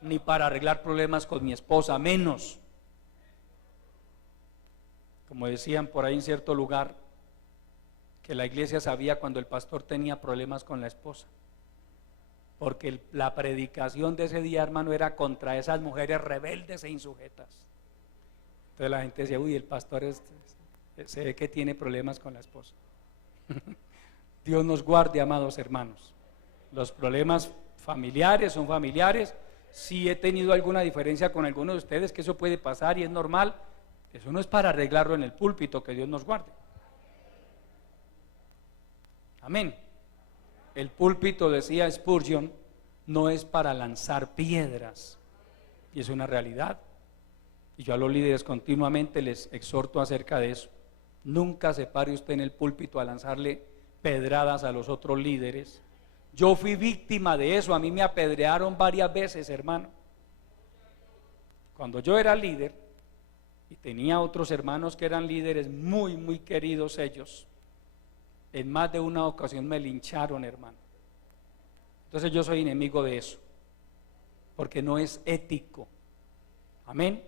ni para arreglar problemas con mi esposa, menos. Como decían por ahí en cierto lugar, que la iglesia sabía cuando el pastor tenía problemas con la esposa, porque la predicación de ese día, hermano, era contra esas mujeres rebeldes e insujetas. Entonces la gente decía, uy, el pastor se ve que tiene problemas con la esposa. Dios nos guarde, amados hermanos. Los problemas familiares son familiares. Si he tenido alguna diferencia con alguno de ustedes, que eso puede pasar y es normal, eso no es para arreglarlo en el púlpito, que Dios nos guarde. Amén. El púlpito, decía Spurgeon, no es para lanzar piedras, y es una realidad. Y yo a los líderes continuamente les exhorto acerca de eso. Nunca se pare usted en el púlpito a lanzarle pedradas a los otros líderes. Yo fui víctima de eso, a mí me apedrearon varias veces, hermano. Cuando yo era líder y tenía otros hermanos que eran líderes muy, muy queridos ellos, en más de una ocasión me lincharon, hermano. Entonces yo soy enemigo de eso, porque no es ético. Amén.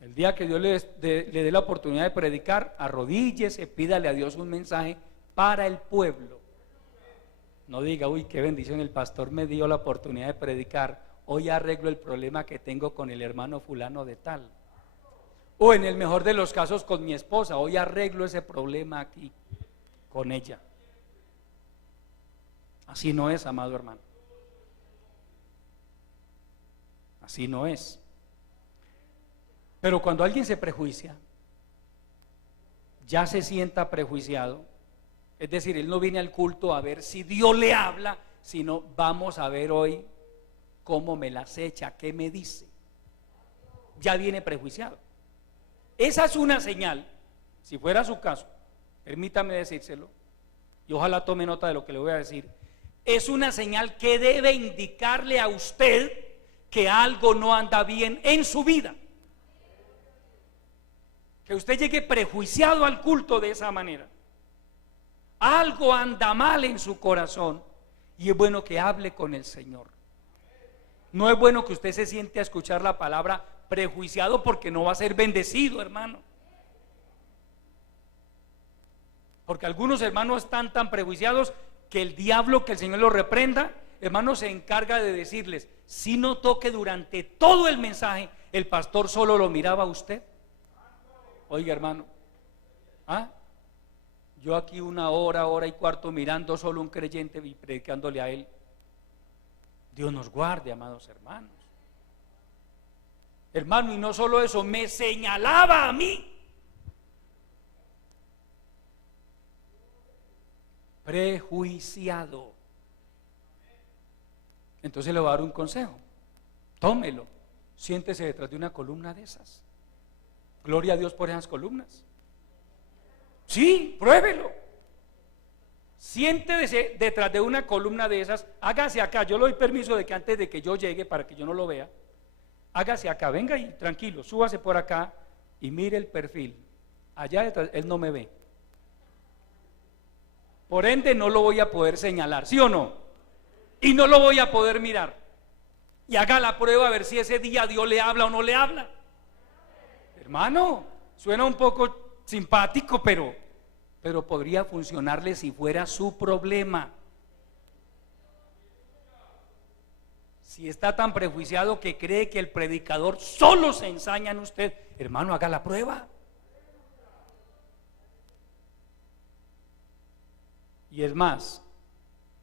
El día que Dios le dé la oportunidad de predicar, arrodíllese, pídale a Dios un mensaje para el pueblo. No diga, uy, qué bendición, el pastor me dio la oportunidad de predicar, hoy arreglo el problema que tengo con el hermano fulano de tal. O en el mejor de los casos con mi esposa, hoy arreglo ese problema aquí con ella. Así no es, amado hermano. Así no es. Pero cuando alguien se prejuicia, ya se sienta prejuiciado, es decir, él no viene al culto a ver si Dios le habla, sino vamos a ver hoy cómo me las echa, qué me dice. Ya viene prejuiciado. Esa es una señal, si fuera su caso, permítame decírselo, y ojalá tome nota de lo que le voy a decir. Es una señal que debe indicarle a usted que algo no anda bien en su vida. Que usted llegue prejuiciado al culto de esa manera. Algo anda mal en su corazón y es bueno que hable con el Señor. No es bueno que usted se siente a escuchar la palabra prejuiciado, porque no va a ser bendecido, hermano. Porque algunos hermanos están tan prejuiciados que el diablo, que el Señor los reprenda, hermano, se encarga de decirles: si no toque durante todo el mensaje, el pastor solo lo miraba a usted. Oiga, hermano, yo aquí una hora y cuarto mirando solo un creyente y predicándole a él. Dios nos guarde, amados hermanos. Hermano, y no solo eso, me señalaba a mí. Prejuiciado. Entonces le voy a dar un consejo: tómelo, siéntese detrás de una columna de esas. Gloria a Dios por esas columnas. Sí, pruébelo. Siéntese detrás de una columna de esas. Hágase acá. Yo le doy permiso de que antes de que yo llegue, para que yo no lo vea, hágase acá, venga y tranquilo, súbase por acá y mire el perfil. Allá detrás, él no me ve. Por ende no lo voy a poder señalar, ¿sí o no? Y no lo voy a poder mirar. Y haga la prueba a ver si ese día Dios le habla o no le habla. Hermano, suena un poco simpático, pero podría funcionarle si fuera su problema. Si está tan prejuiciado que cree que el predicador solo se ensaña en usted, hermano, haga la prueba. Y es más,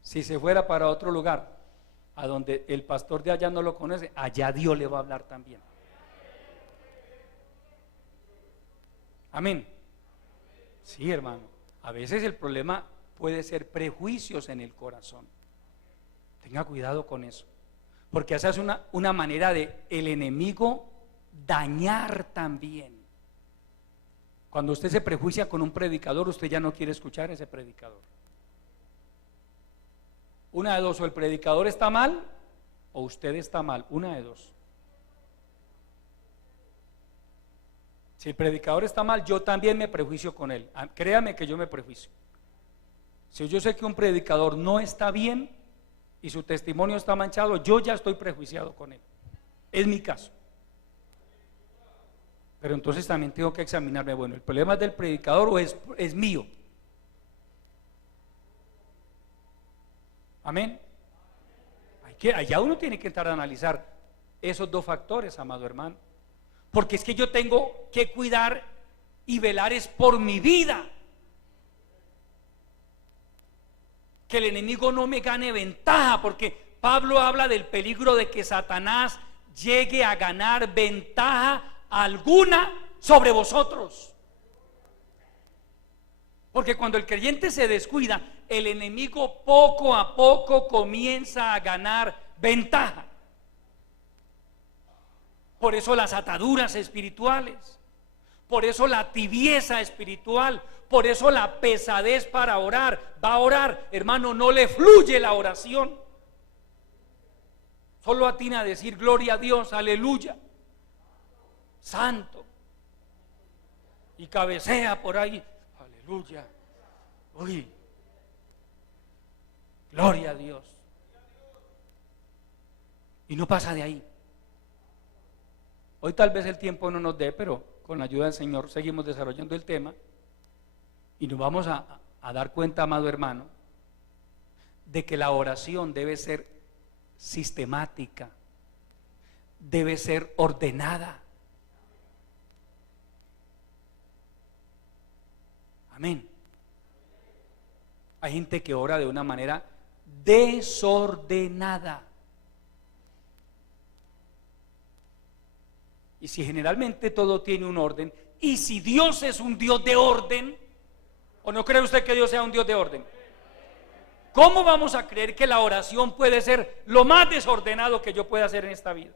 si se fuera para otro lugar, a donde el pastor de allá no lo conoce, allá Dios le va a hablar también. Amén. Sí, hermano, a veces el problema puede ser prejuicios en el corazón. Tenga cuidado con eso, porque esa es una manera de el enemigo dañar también. Cuando usted se prejuicia con un predicador, usted ya no quiere escuchar a ese predicador. Una de dos: o el predicador está mal o usted está mal, una de dos. Si el predicador está mal, yo también me prejuicio con él. Créame que yo me prejuicio. Si yo sé que un predicador no está bien y su testimonio está manchado, yo ya estoy prejuiciado con él. Es mi caso. Pero entonces también tengo que examinarme, bueno, ¿el problema es del predicador o es mío? Amén. Allá uno tiene que entrar a analizar esos dos factores, amado hermano. Porque es que yo tengo que cuidar y velar es por mi vida. Que el enemigo no me gane ventaja, porque Pablo habla del peligro de que Satanás llegue a ganar ventaja alguna sobre vosotros. Porque cuando el creyente se descuida, el enemigo poco a poco comienza a ganar ventaja. Por eso las ataduras espirituales, por eso la tibieza espiritual, por eso la pesadez para orar. Va a orar, hermano, no le fluye la oración. Solo atina a decir gloria a Dios, aleluya, santo, y cabecea por ahí, aleluya, uy, gloria a Dios, y no pasa de ahí. Hoy tal vez el tiempo no nos dé, pero con la ayuda del Señor seguimos desarrollando el tema y nos vamos a dar cuenta, amado hermano, de que la oración debe ser sistemática, debe ser ordenada. Amén. Hay gente que ora de una manera desordenada. Y si generalmente todo tiene un orden, y si Dios es un Dios de orden, ¿o no cree usted que Dios sea un Dios de orden? ¿Cómo vamos a creer que la oración puede ser lo más desordenado que yo pueda hacer en esta vida?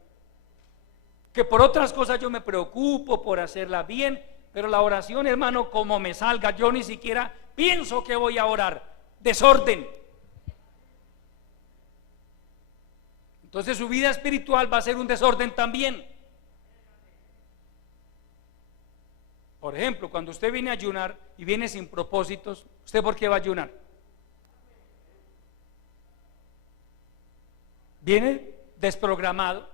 Que por otras cosas yo me preocupo por hacerla bien, pero la oración, hermano, como me salga, yo ni siquiera pienso que voy a orar. Desorden. Entonces su vida espiritual va a ser un desorden también. Por ejemplo, cuando usted viene a ayunar y viene sin propósitos, ¿usted por qué va a ayunar? Viene desprogramado,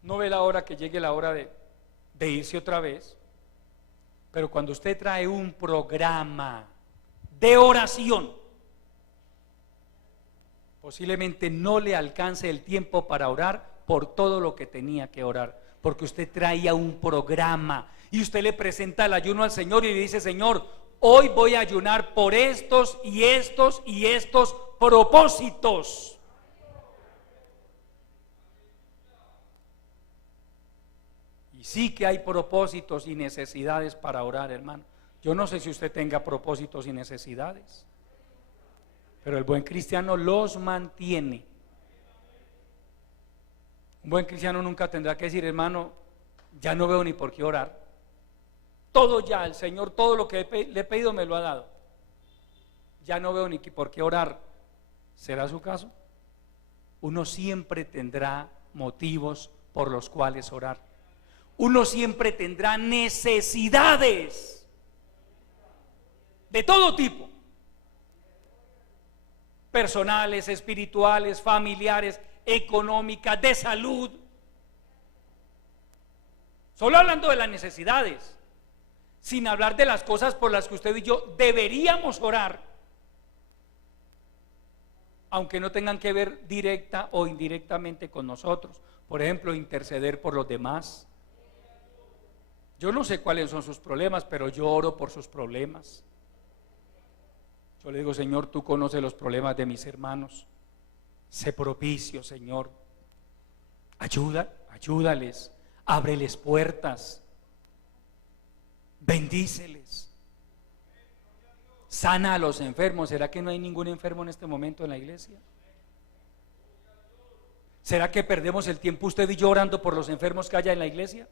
no ve la hora que llegue la hora de irse otra vez. Pero cuando usted trae un programa de oración, posiblemente no le alcance el tiempo para orar por todo lo que tenía que orar, porque usted traía un programa y usted le presenta el ayuno al Señor y le dice: Señor, hoy voy a ayunar por estos y estos y estos propósitos. Y sí que hay propósitos y necesidades para orar, hermano. Yo no sé si usted tenga propósitos y necesidades, pero el buen cristiano los mantiene. Un buen cristiano nunca tendrá que decir: hermano, ya no veo ni por qué orar. Todo ya, el Señor, todo lo que le he pedido me lo ha dado. Ya no veo ni por qué orar. ¿Será su caso? Uno siempre tendrá motivos por los cuales orar. Uno siempre tendrá necesidades de todo tipo, personales, espirituales, familiares, económicas, de salud. Solo hablando de las necesidades, sin hablar de las cosas por las que usted y yo deberíamos orar, aunque no tengan que ver directa o indirectamente con nosotros. Por ejemplo, interceder por los demás. Yo no sé cuáles son sus problemas, pero yo oro por sus problemas. Yo le digo: Señor, tú conoces los problemas de mis hermanos. Sé propicio, Señor. Ayúdales, ábreles puertas, bendíceles, sana a los enfermos. ¿Será que no hay ningún enfermo en este momento en la iglesia? ¿Será que perdemos el tiempo usted y yo orando por los enfermos que haya en la iglesia?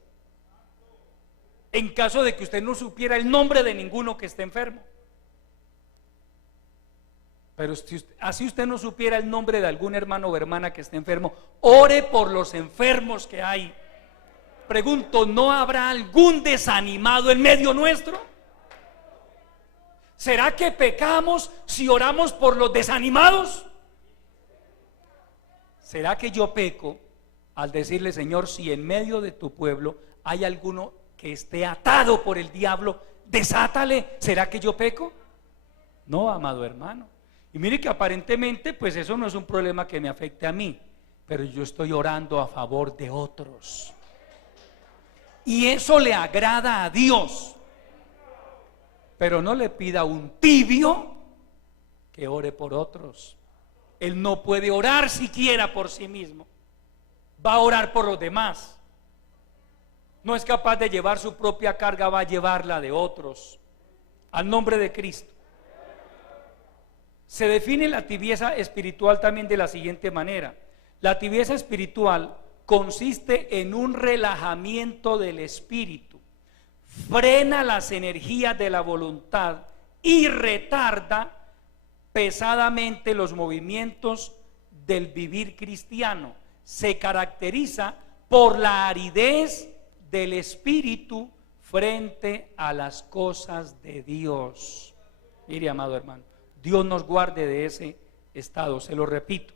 En caso de que usted no supiera el nombre de ninguno que esté enfermo. Pero si así usted no supiera el nombre de algún hermano o hermana que esté enfermo, ore por los enfermos que hay. Pregunto: ¿no habrá algún desanimado en medio nuestro? ¿Será que pecamos si oramos por los desanimados? ¿Será que yo peco al decirle: Señor, si en medio de tu pueblo hay alguno que esté atado por el diablo, desátale? ¿Será que yo peco? No, amado hermano. Y mire que aparentemente pues eso no es un problema que me afecte a mí, pero yo estoy orando a favor de otros, y eso le agrada a Dios. Pero no le pida a un tibio que ore por otros. Él no puede orar siquiera por sí mismo, va a orar por los demás. No es capaz de llevar su propia carga, va a llevarla de otros, al nombre de Cristo. Se define la tibieza espiritual también de la siguiente manera: la tibieza espiritual consiste en un relajamiento del espíritu, frena las energías de la voluntad y retarda pesadamente los movimientos del vivir cristiano. Se caracteriza por la aridez del espíritu frente a las cosas de Dios. Mire, amado hermano, Dios nos guarde de ese estado. Se lo repito: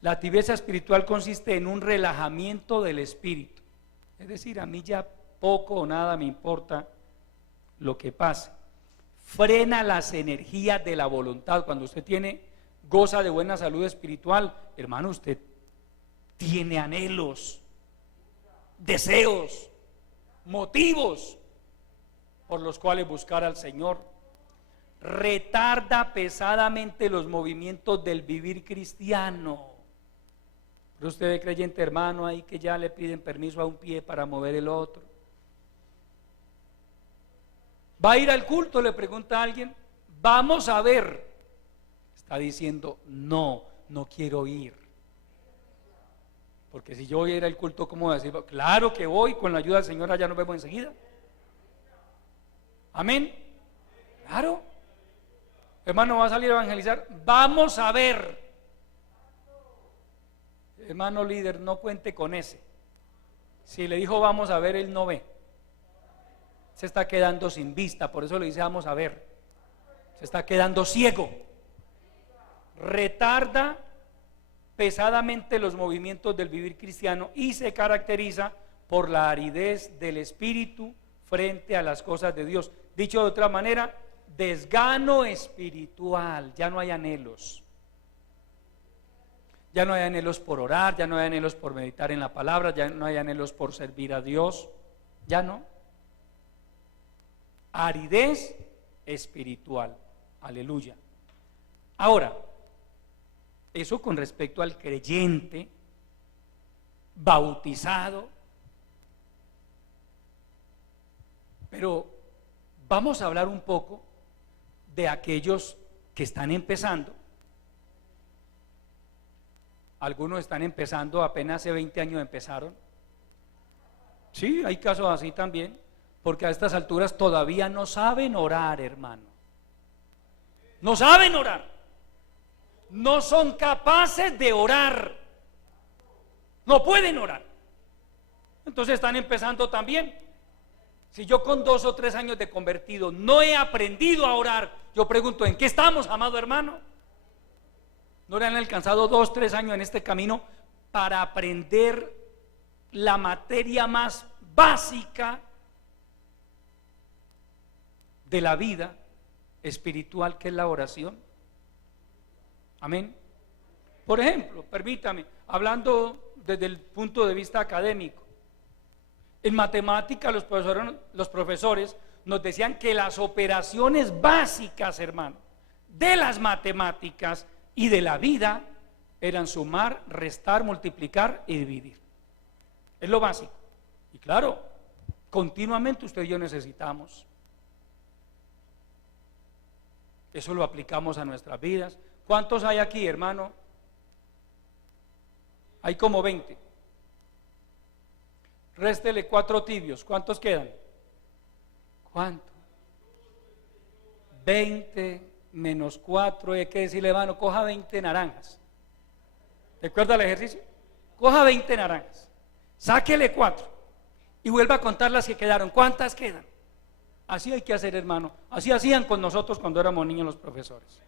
la tibieza espiritual consiste en un relajamiento del espíritu. Es decir, a mí ya poco o nada me importa lo que pase. Frena las energías de la voluntad. Cuando usted goza de buena salud espiritual, hermano, usted tiene anhelos, deseos, motivos por los cuales buscar al Señor. Retarda pesadamente los movimientos del vivir cristiano. Pero usted ve creyente hermano ahí que ya le piden permiso a un pie para mover el otro. ¿Va a ir al culto?, le pregunta a alguien. Vamos a ver. Está diciendo: no quiero ir. Porque si yo voy a ir al culto, ¿cómo voy a decir? Claro que voy, con la ayuda del Señor allá nos vemos enseguida. Amén. Claro. Hermano, ¿va a salir a evangelizar? Vamos a ver. Hermano líder, no cuente con ese. Si le dijo vamos a ver, él no ve. Se está quedando sin vista, por eso le dice vamos a ver. Se está quedando ciego. Retarda pesadamente los movimientos del vivir cristiano y se caracteriza por la aridez del espíritu frente a las cosas de Dios. Dicho de otra manera, desgano espiritual, ya no hay anhelos. Ya no hay anhelos por orar, ya no hay anhelos por meditar en la palabra, ya no hay anhelos por servir a Dios, ya no. Aridez espiritual, aleluya. Ahora, eso con respecto al creyente bautizado, pero vamos a hablar un poco de aquellos que están empezando. Algunos están empezando, apenas hace 20 años empezaron. Sí, hay casos así también, porque a estas alturas todavía no saben orar, hermano. No saben orar. No son capaces de orar. No pueden orar. Entonces están empezando también. Si yo con 2 o 3 años de convertido no he aprendido a orar, yo pregunto, ¿en qué estamos, amado hermano? ¿No le han alcanzado 2 o 3 años en este camino para aprender la materia más básica de la vida espiritual, que es la oración? Amén. Por ejemplo, permítame, hablando desde el punto de vista académico, en matemática los profesores nos decían que las operaciones básicas, hermano, de las matemáticas y de la vida eran sumar, restar, multiplicar y dividir. Es lo básico. Y claro, continuamente usted y yo necesitamos. Eso lo aplicamos a nuestras vidas. ¿Cuántos hay aquí, hermano? Hay como 20. Réstele 4 tibios. ¿Cuántos quedan? ¿Cuánto? 20 menos 4. Hay que decirle, hermano, coja 20 naranjas. ¿Recuerda el ejercicio? Coja 20 naranjas. Sáquele 4. Y vuelva a contar las que quedaron. ¿Cuántas quedan? Así hay que hacer, hermano. Así hacían con nosotros cuando éramos niños los profesores.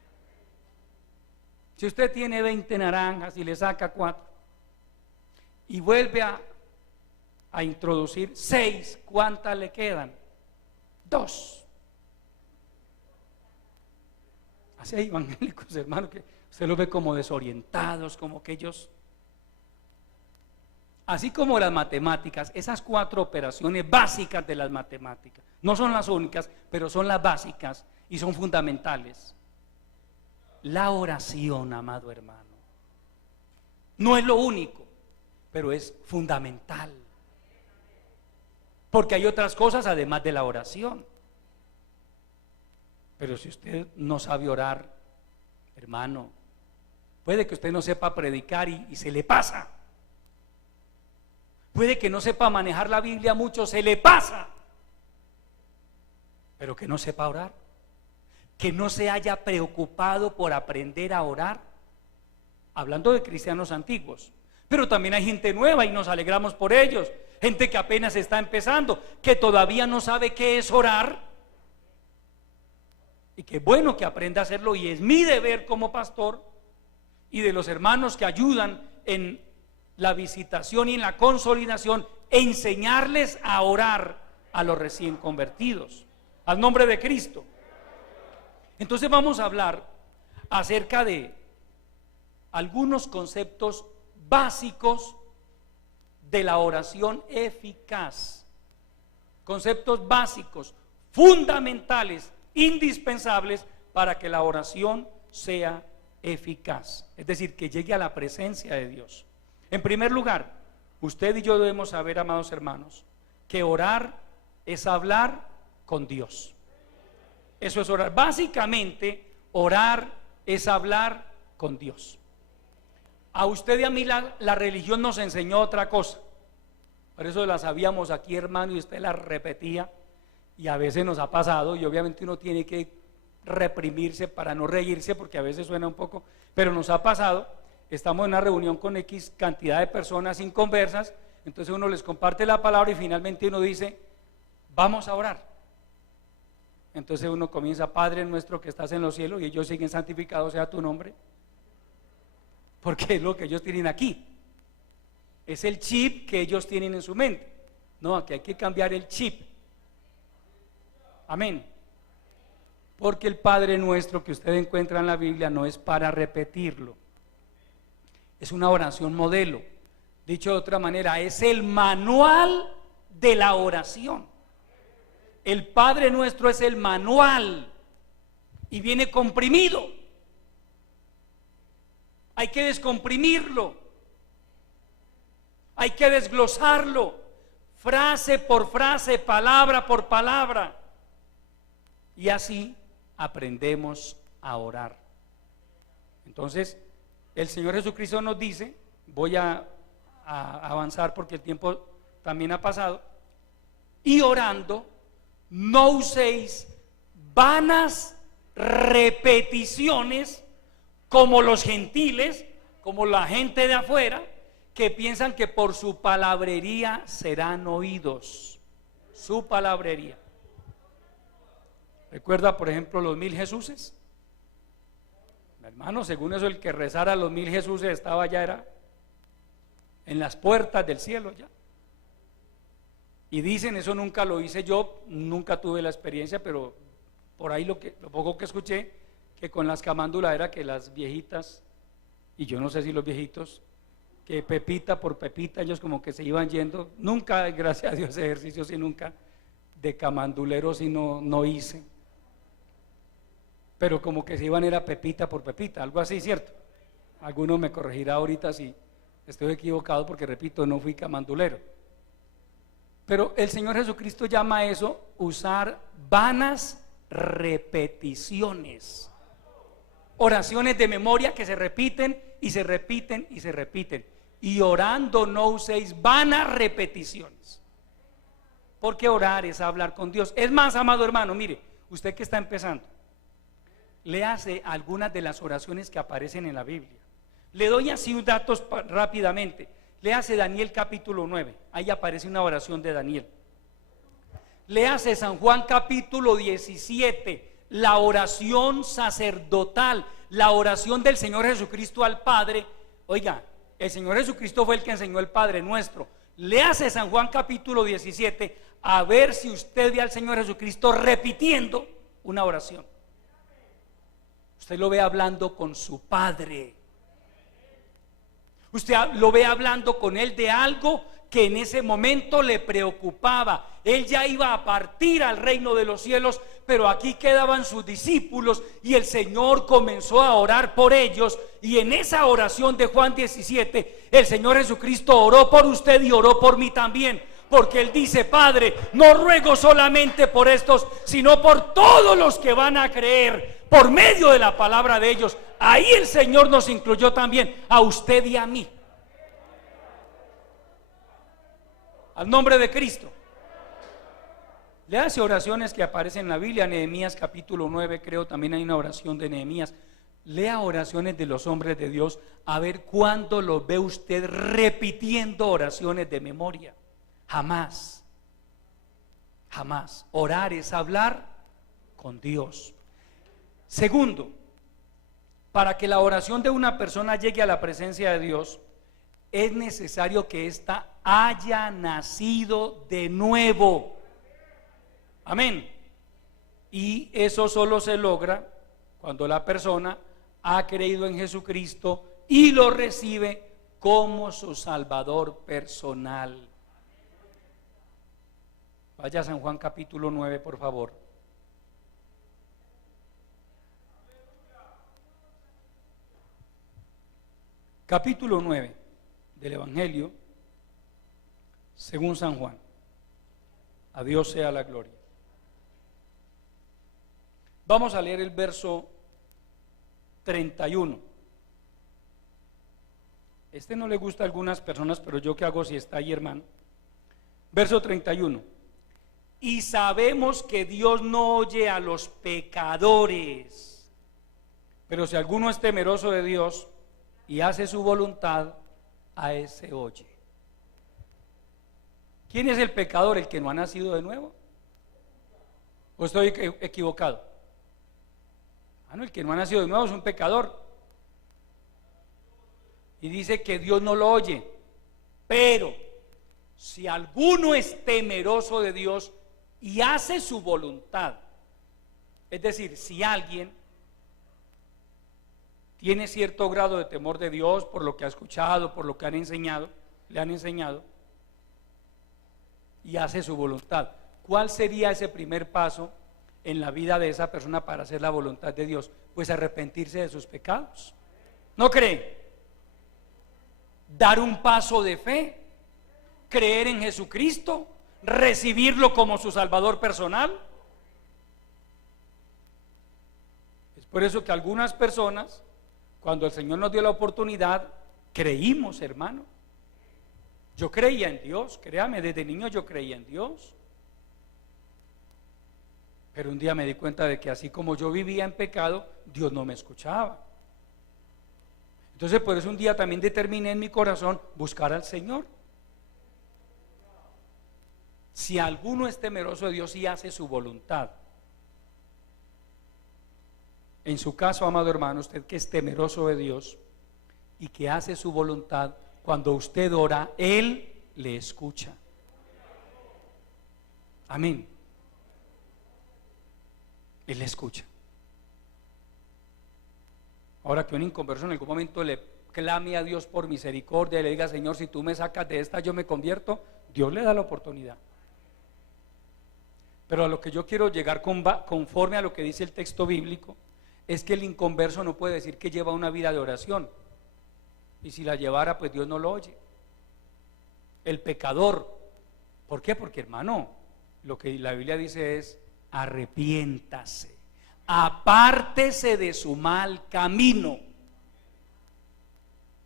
Si usted tiene 20 naranjas y le saca 4 y vuelve a introducir 6, ¿cuántas le quedan? 2. Así hay evangélicos, hermano, que usted los ve como desorientados, como que ellos, así como las matemáticas, esas 4 operaciones básicas de las matemáticas, no son las únicas, pero son las básicas y son fundamentales. La oración, amado hermano, no es lo único, pero es fundamental. Porque hay otras cosas además de la oración. Pero si usted no sabe orar, hermano, puede que usted no sepa predicar y se le pasa. Puede que no sepa manejar la Biblia mucho, se le pasa. Pero que no sepa orar, que no se haya preocupado por aprender a orar. Hablando de cristianos antiguos, pero también hay gente nueva y nos alegramos por ellos. Gente que apenas está empezando, que todavía no sabe qué es orar. Y qué bueno que aprenda a hacerlo, y es mi deber como pastor y de los hermanos que ayudan en la visitación y en la consolidación, enseñarles a orar a los recién convertidos, al nombre de Cristo. Entonces vamos a hablar acerca de algunos conceptos básicos de la oración eficaz. Conceptos básicos, fundamentales, indispensables para que la oración sea eficaz, es decir, que llegue a la presencia de Dios. En primer lugar, usted y yo debemos saber, amados hermanos, que orar es hablar con Dios. Eso es orar. Básicamente, orar es hablar con Dios. A usted y a mí la religión nos enseñó otra cosa. Por eso la sabíamos aquí, hermano, y usted la repetía. Y a veces nos ha pasado, y obviamente uno tiene que reprimirse para no reírse, porque a veces suena un poco, pero nos ha pasado. Estamos en una reunión con X cantidad de personas inconversas, entonces uno les comparte la palabra y finalmente uno dice, vamos a orar. Entonces uno comienza, Padre nuestro que estás en los cielos, y ellos siguen, santificado sea tu nombre, porque es lo que ellos tienen aquí, es el chip que ellos tienen en su mente. No, aquí hay que cambiar el chip. Amén. Porque el Padre Nuestro que usted encuentra en la Biblia no es para repetirlo. Es una oración modelo. Dicho de otra manera, es el manual de la oración. El Padre Nuestro es el manual y viene comprimido. Hay que descomprimirlo. Hay que desglosarlo, frase por frase, palabra por palabra. Y así aprendemos a orar. Entonces, el Señor Jesucristo nos dice, voy a avanzar porque el tiempo también ha pasado, y orando, no uséis vanas repeticiones como los gentiles, como la gente de afuera, que piensan que por su palabrería serán oídos. Su palabrería. ¿Recuerda, por ejemplo, los 1000 Jesuses? Hermano, según eso, el que rezara los 1000 Jesuses estaba ya, era en las puertas del cielo ya. Y dicen, eso nunca lo hice yo, nunca tuve la experiencia, pero por ahí lo poco que escuché, que con las camándulas era que las viejitas, y yo no sé si los viejitos, que pepita por pepita, ellos como que se iban yendo. Nunca, gracias a Dios, ejercicio sí, nunca de camandulero sí no hice. Pero como que se iban era pepita por pepita, algo así, ¿cierto? Alguno me corregirá ahorita si estoy equivocado, porque repito, no fui camandulero. Pero el Señor Jesucristo llama a eso usar vanas repeticiones, oraciones de memoria que se repiten y se repiten y se repiten. Y orando no uséis vanas repeticiones, porque orar es hablar con Dios. Es más, amado hermano, mire, usted que está empezando, léase algunas de las oraciones que aparecen en la Biblia. Le doy así un datos rápidamente. Léase Daniel capítulo 9, ahí aparece una oración de Daniel. Léase San Juan capítulo 17, la oración sacerdotal, la oración del Señor Jesucristo al Padre. Oiga, el Señor Jesucristo fue el que enseñó el Padre Nuestro. Léase San Juan capítulo 17, a ver si usted ve al Señor Jesucristo repitiendo una oración. Usted lo ve hablando con su Padre. Usted lo ve hablando con Él de algo que en ese momento le preocupaba. Él ya iba a partir al reino de los cielos, pero aquí quedaban sus discípulos y el Señor comenzó a orar por ellos. Y en esa oración de Juan 17, el Señor Jesucristo oró por usted y oró por mí también. Porque Él dice: Padre, no ruego solamente por estos, sino por todos los que van a creer por medio de la palabra de ellos. Ahí el Señor nos incluyó también, a usted y a mí. Al nombre de Cristo. Le hace oraciones que aparecen en la Biblia. Nehemías capítulo 9, creo también hay una oración de Nehemías. Lea oraciones de los hombres de Dios, a ver cuándo lo ve usted repitiendo oraciones de memoria. Jamás, jamás. Orar es hablar con Dios. Segundo, para que la oración de una persona llegue a la presencia de Dios, es necesario que ésta haya nacido de nuevo. Amén. Y eso solo se logra cuando la persona ha creído en Jesucristo y lo recibe como su Salvador personal. Vaya a San Juan capítulo 9, por favor. Capítulo 9 del Evangelio según San Juan. A Dios sea la gloria. Vamos a leer el verso 31. Este no le gusta a algunas personas, pero yo qué hago si está ahí, hermano. Verso 31. Y sabemos que Dios no oye a los pecadores, pero si alguno es temeroso de Dios y hace su voluntad, a ese oye. ¿Quién es el pecador? ¿El que no ha nacido de nuevo? ¿O estoy equivocado? No, el que no ha nacido de nuevo es un pecador. Y dice que Dios no lo oye. Pero si alguno es temeroso de Dios y hace su voluntad. Es decir, si alguien tiene cierto grado de temor de Dios por lo que ha escuchado, por lo que le han enseñado, y hace su voluntad, ¿cuál sería ese primer paso en la vida de esa persona para hacer la voluntad de Dios? Pues arrepentirse de sus pecados. ¿No creen? Dar un paso de fe, creer en Jesucristo, recibirlo como su Salvador personal. Es por eso que algunas personas, cuando el Señor nos dio la oportunidad, creímos, hermano. Yo creía en Dios, créame, desde niño yo creía en Dios. Pero un día me di cuenta de que así como yo vivía en pecado, Dios no me escuchaba. Entonces por eso un día también determiné en mi corazón buscar al Señor. Si alguno es temeroso de Dios y hace su voluntad, en su caso, amado hermano, usted que es temeroso de Dios y que hace su voluntad, cuando usted ora, Él le escucha. Amén. Él le escucha. Ahora que un inconverso en algún momento le clame a Dios por misericordia y le diga: Señor, si tú me sacas de esta, yo me convierto, Dios le da la oportunidad. Pero a lo que yo quiero llegar conforme a lo que dice el texto bíblico, es que el inconverso no puede decir que lleva una vida de oración, y si la llevara, pues Dios no lo oye. El pecador, ¿por qué? Porque, hermano, lo que la Biblia dice es: arrepiéntase, apártese de su mal camino.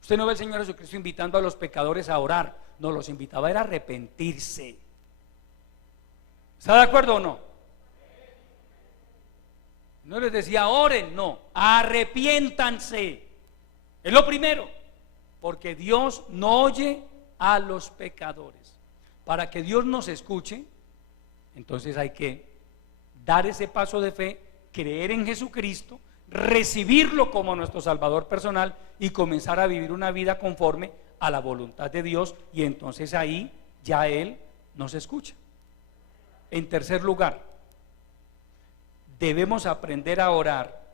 Usted no ve al Señor Jesucristo invitando a los pecadores a orar, no, los invitaba a arrepentirse. ¿Está de acuerdo o no? No les decía oren, no, arrepiéntanse. Es lo primero, porque Dios no oye a los pecadores. Para que Dios nos escuche, entonces hay que dar ese paso de fe, creer en Jesucristo, recibirlo como nuestro Salvador personal y comenzar a vivir una vida conforme a la voluntad de Dios, y entonces ahí ya Él nos escucha. En tercer lugar, debemos aprender a orar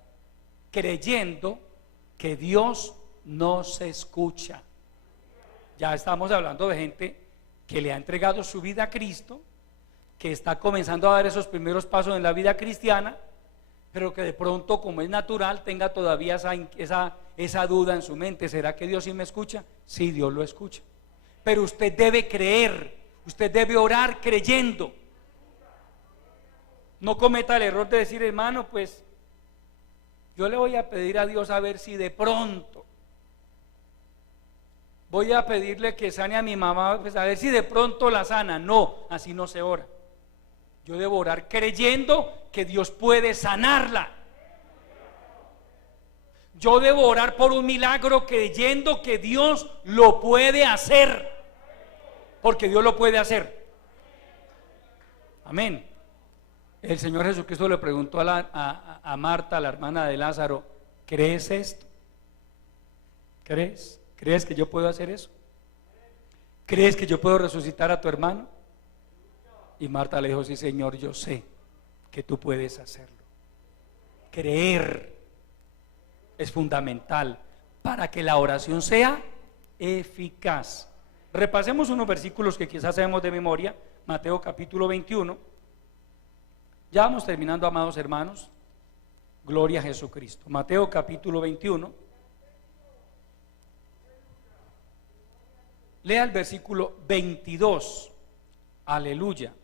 creyendo que Dios nos escucha. Ya estamos hablando de gente que le ha entregado su vida a Cristo, que está comenzando a dar esos primeros pasos en la vida cristiana, pero que de pronto, como es natural, tenga todavía esa duda en su mente: ¿será que Dios sí me escucha? Sí, Dios lo escucha, pero usted debe creer, usted debe orar creyendo. No cometa el error de decir: hermano, pues yo le voy a pedir a Dios a ver si de pronto, voy a pedirle que sane a mi mamá, pues a ver si de pronto la sana. No, así no se ora. Yo debo orar creyendo que Dios puede sanarla. Yo debo orar por un milagro creyendo que Dios lo puede hacer, porque Dios lo puede hacer. Amén. El Señor Jesucristo le preguntó a Marta, la hermana de Lázaro: ¿crees esto? ¿Crees? ¿Crees que yo puedo hacer eso? ¿Crees que yo puedo resucitar a tu hermano? Y Marta le dijo: sí, Señor, yo sé que tú puedes hacerlo. Creer es fundamental para que la oración sea eficaz. Repasemos unos versículos que quizás sabemos de memoria. Mateo capítulo 21. Ya vamos terminando, amados hermanos. Gloria a Jesucristo. Mateo capítulo 21. Lea el versículo 22. Aleluya.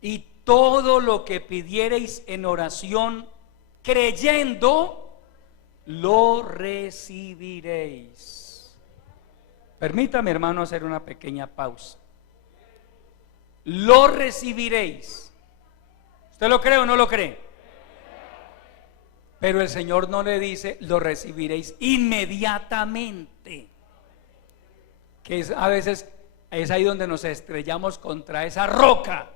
Y todo lo que pidiereis en oración, creyendo, lo recibiréis. Permítame, hermano, hacer una pequeña pausa. Lo recibiréis. ¿Usted lo cree o no lo cree? Pero el Señor no le dice: lo recibiréis inmediatamente, que es, a veces es ahí donde nos estrellamos contra esa roca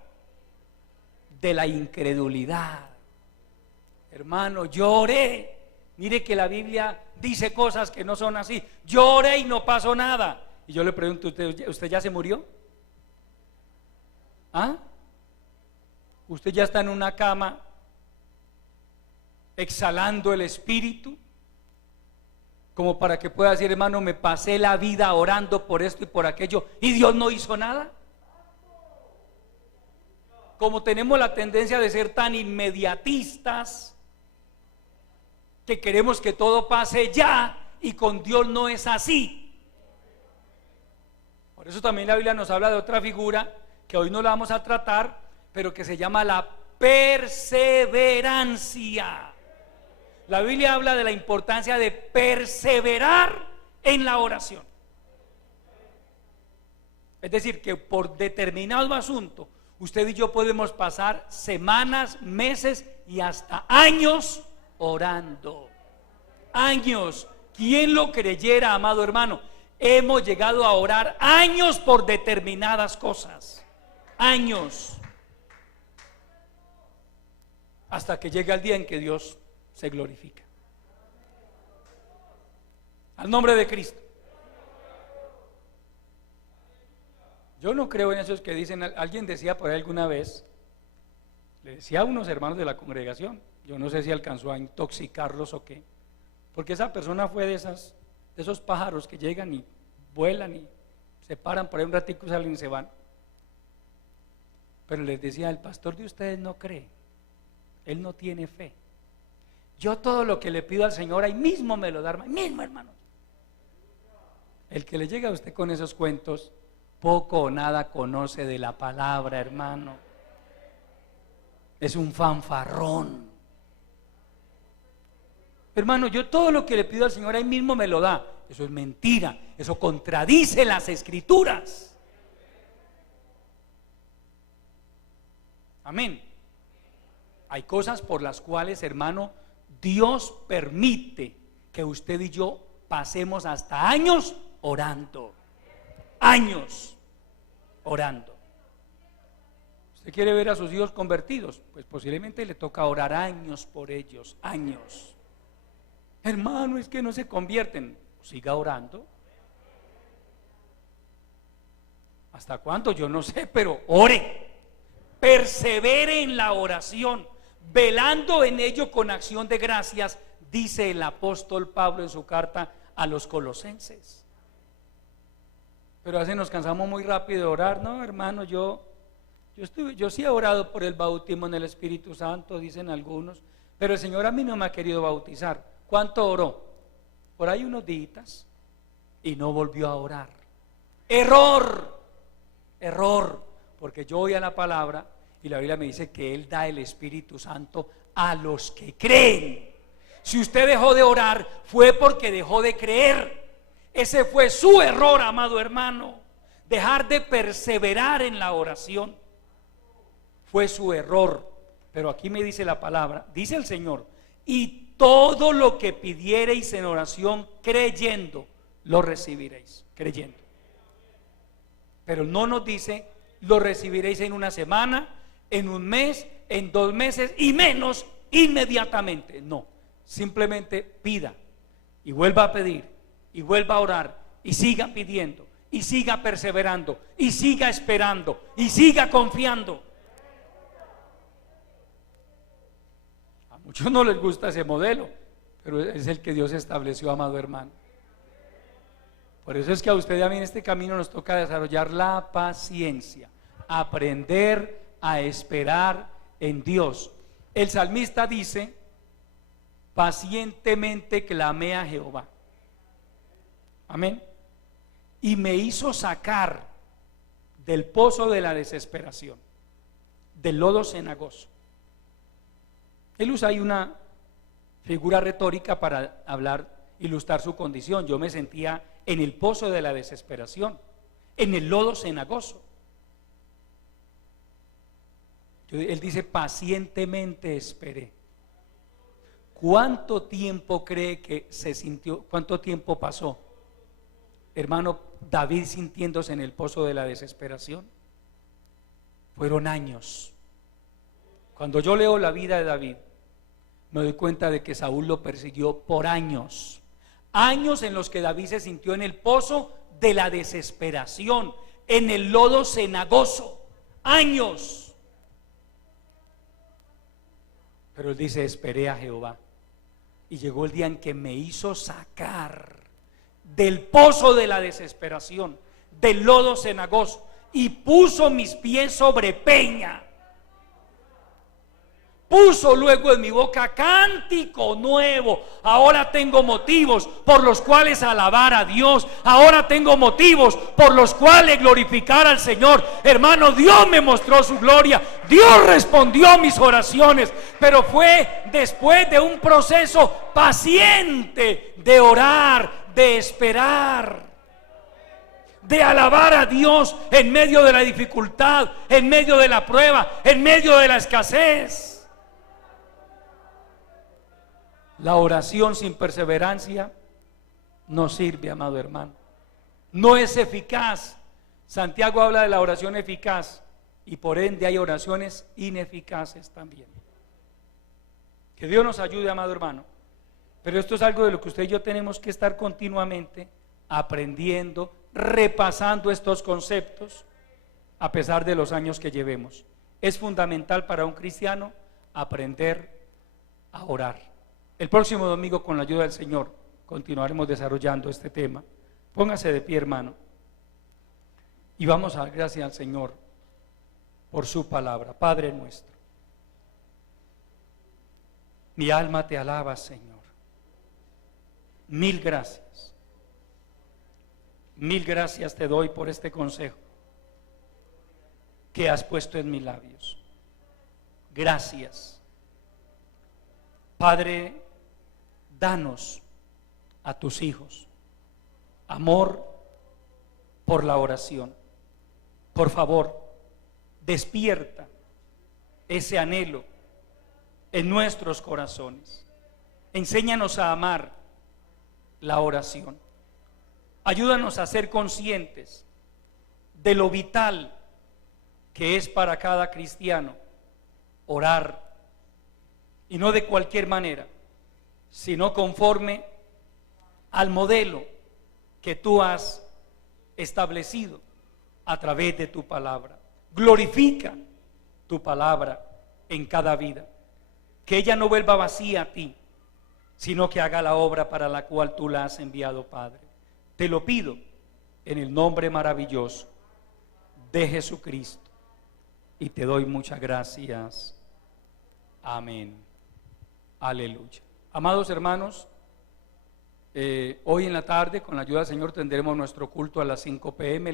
de la incredulidad. Hermano, yo oré. Mire que la Biblia dice cosas que no son así. Yo oré y no pasó nada. Y yo le pregunto: ¿usted ya se murió? ¿Ah? Usted ya está en una cama exhalando el espíritu, como para que pueda decir, hermano, me pasé la vida orando por esto y por aquello y Dios no hizo nada. Como tenemos la tendencia de ser tan inmediatistas, que queremos que todo pase ya, y con Dios no es así. Por eso también la Biblia nos habla de otra figura que hoy no la vamos a tratar, pero que se llama la perseverancia. La Biblia habla de la importancia de perseverar en la oración. Es decir, que por determinado asunto usted y yo podemos pasar semanas, meses y hasta años orando. Años. ¿Quién lo creyera, amado hermano? Hemos llegado a orar años por determinadas cosas. Años. Hasta que llega el día en que Dios se glorifica. Al nombre de Cristo. Yo no creo en esos que dicen, alguien decía por ahí alguna vez, le decía a unos hermanos de la congregación, yo no sé si alcanzó a intoxicarlos o qué, porque esa persona fue de esos pájaros que llegan y vuelan y se paran por ahí un ratico, salen y se van. Pero les decía, el pastor de ustedes no cree, él no tiene fe. Yo todo lo que le pido al Señor ahí mismo me lo da, ahí mismo, hermano. El que le llega a usted con esos cuentos, poco o nada conoce de la palabra, hermano. Es un fanfarrón. Hermano, yo todo lo que le pido al Señor ahí mismo me lo da. Eso es mentira, eso contradice las Escrituras. Amén. Hay cosas por las cuales, hermano, Dios permite que usted y yo pasemos hasta años orando. Años orando. ¿Usted quiere ver a sus hijos convertidos? Pues posiblemente le toca orar años por ellos, años. Hermano, es que no se convierten. Siga orando. ¿Hasta cuánto? Yo no sé, pero ore. Persevere en la oración, velando en ello con acción de gracias, dice el apóstol Pablo en su carta a los Colosenses. Pero a veces nos cansamos muy rápido de orar. No, hermano, yo sí he orado por el bautismo en el Espíritu Santo, dicen algunos, pero el Señor a mí no me ha querido bautizar. ¿Cuánto oró? Por ahí unos días y no volvió a orar. Error, porque yo voy a la palabra y la Biblia me dice que Él da el Espíritu Santo a los que creen. Si usted dejó de orar, fue porque dejó de creer. Ese fue su error, amado hermano. Dejar de perseverar en la oración fue su error. Pero aquí me dice la palabra, dice el Señor, y todo lo que pidiereis en oración creyendo, lo recibiréis, creyendo. Pero no nos dice, lo recibiréis en una semana, en un mes, en 2 meses y menos inmediatamente. No, simplemente pida y vuelva a pedir y vuelva a orar y siga pidiendo y siga perseverando y siga esperando y siga confiando. A muchos no les gusta ese modelo, pero es el que Dios estableció, amado hermano. Por eso es que a usted y a mí en este camino nos toca desarrollar la paciencia, aprender a esperar en Dios. El salmista dice, pacientemente clamé a Jehová. Amén. Y me hizo sacar del pozo de la desesperación, del lodo cenagoso. Él usa ahí una figura retórica para ilustrar su condición. Yo me sentía en el pozo de la desesperación, en el lodo cenagoso. Él dice, pacientemente esperé. ¿Cuánto tiempo cree que se sintió? ¿Cuánto tiempo pasó, hermano, David sintiéndose en el pozo de la desesperación? Fueron años. Cuando yo leo la vida de David, me doy cuenta de que Saúl lo persiguió por años. Años en los que David se sintió en el pozo de la desesperación, en el lodo cenagoso. años. Pero él dice, esperé a Jehová. Y llegó el día en que me hizo sacar del pozo de la desesperación, del lodo cenagoso, y puso mis pies sobre peña. Puso luego en mi boca cántico nuevo. Ahora tengo motivos por los cuales alabar a Dios. Ahora tengo motivos por los cuales glorificar al Señor. Hermano, Dios me mostró su gloria. Dios respondió a mis oraciones. Pero fue después de un proceso paciente de orar, de esperar, de alabar a Dios en medio de la dificultad, en medio de la prueba, en medio de la escasez. La oración sin perseverancia no sirve, amado hermano. No es eficaz. Santiago habla de la oración eficaz y por ende hay oraciones ineficaces también. Que Dios nos ayude, amado hermano. Pero esto es algo de lo que usted y yo tenemos que estar continuamente aprendiendo, repasando estos conceptos a pesar de los años que llevemos. Es fundamental para un cristiano aprender a orar. El próximo domingo, con la ayuda del Señor, continuaremos desarrollando este tema. Póngase de pie, hermano, y vamos a dar gracias al Señor por su palabra. Padre nuestro, mi alma te alaba, Señor. Mil gracias. Mil gracias te doy por este consejo que has puesto en mis labios. Gracias. Padre, danos a tus hijos amor por la oración. Por favor, despierta ese anhelo en nuestros corazones. Enséñanos a amar la oración. Ayúdanos a ser conscientes de lo vital que es para cada cristiano orar, y no de cualquier manera, sino conforme al modelo que tú has establecido a través de tu palabra. Glorifica tu palabra en cada vida, que ella no vuelva vacía a ti, sino que haga la obra para la cual tú la has enviado, Padre. Te lo pido en el nombre maravilloso de Jesucristo y te doy muchas gracias. Amén. Aleluya. Amados hermanos, hoy en la tarde, con la ayuda del Señor, tendremos nuestro culto a las 5 p.m.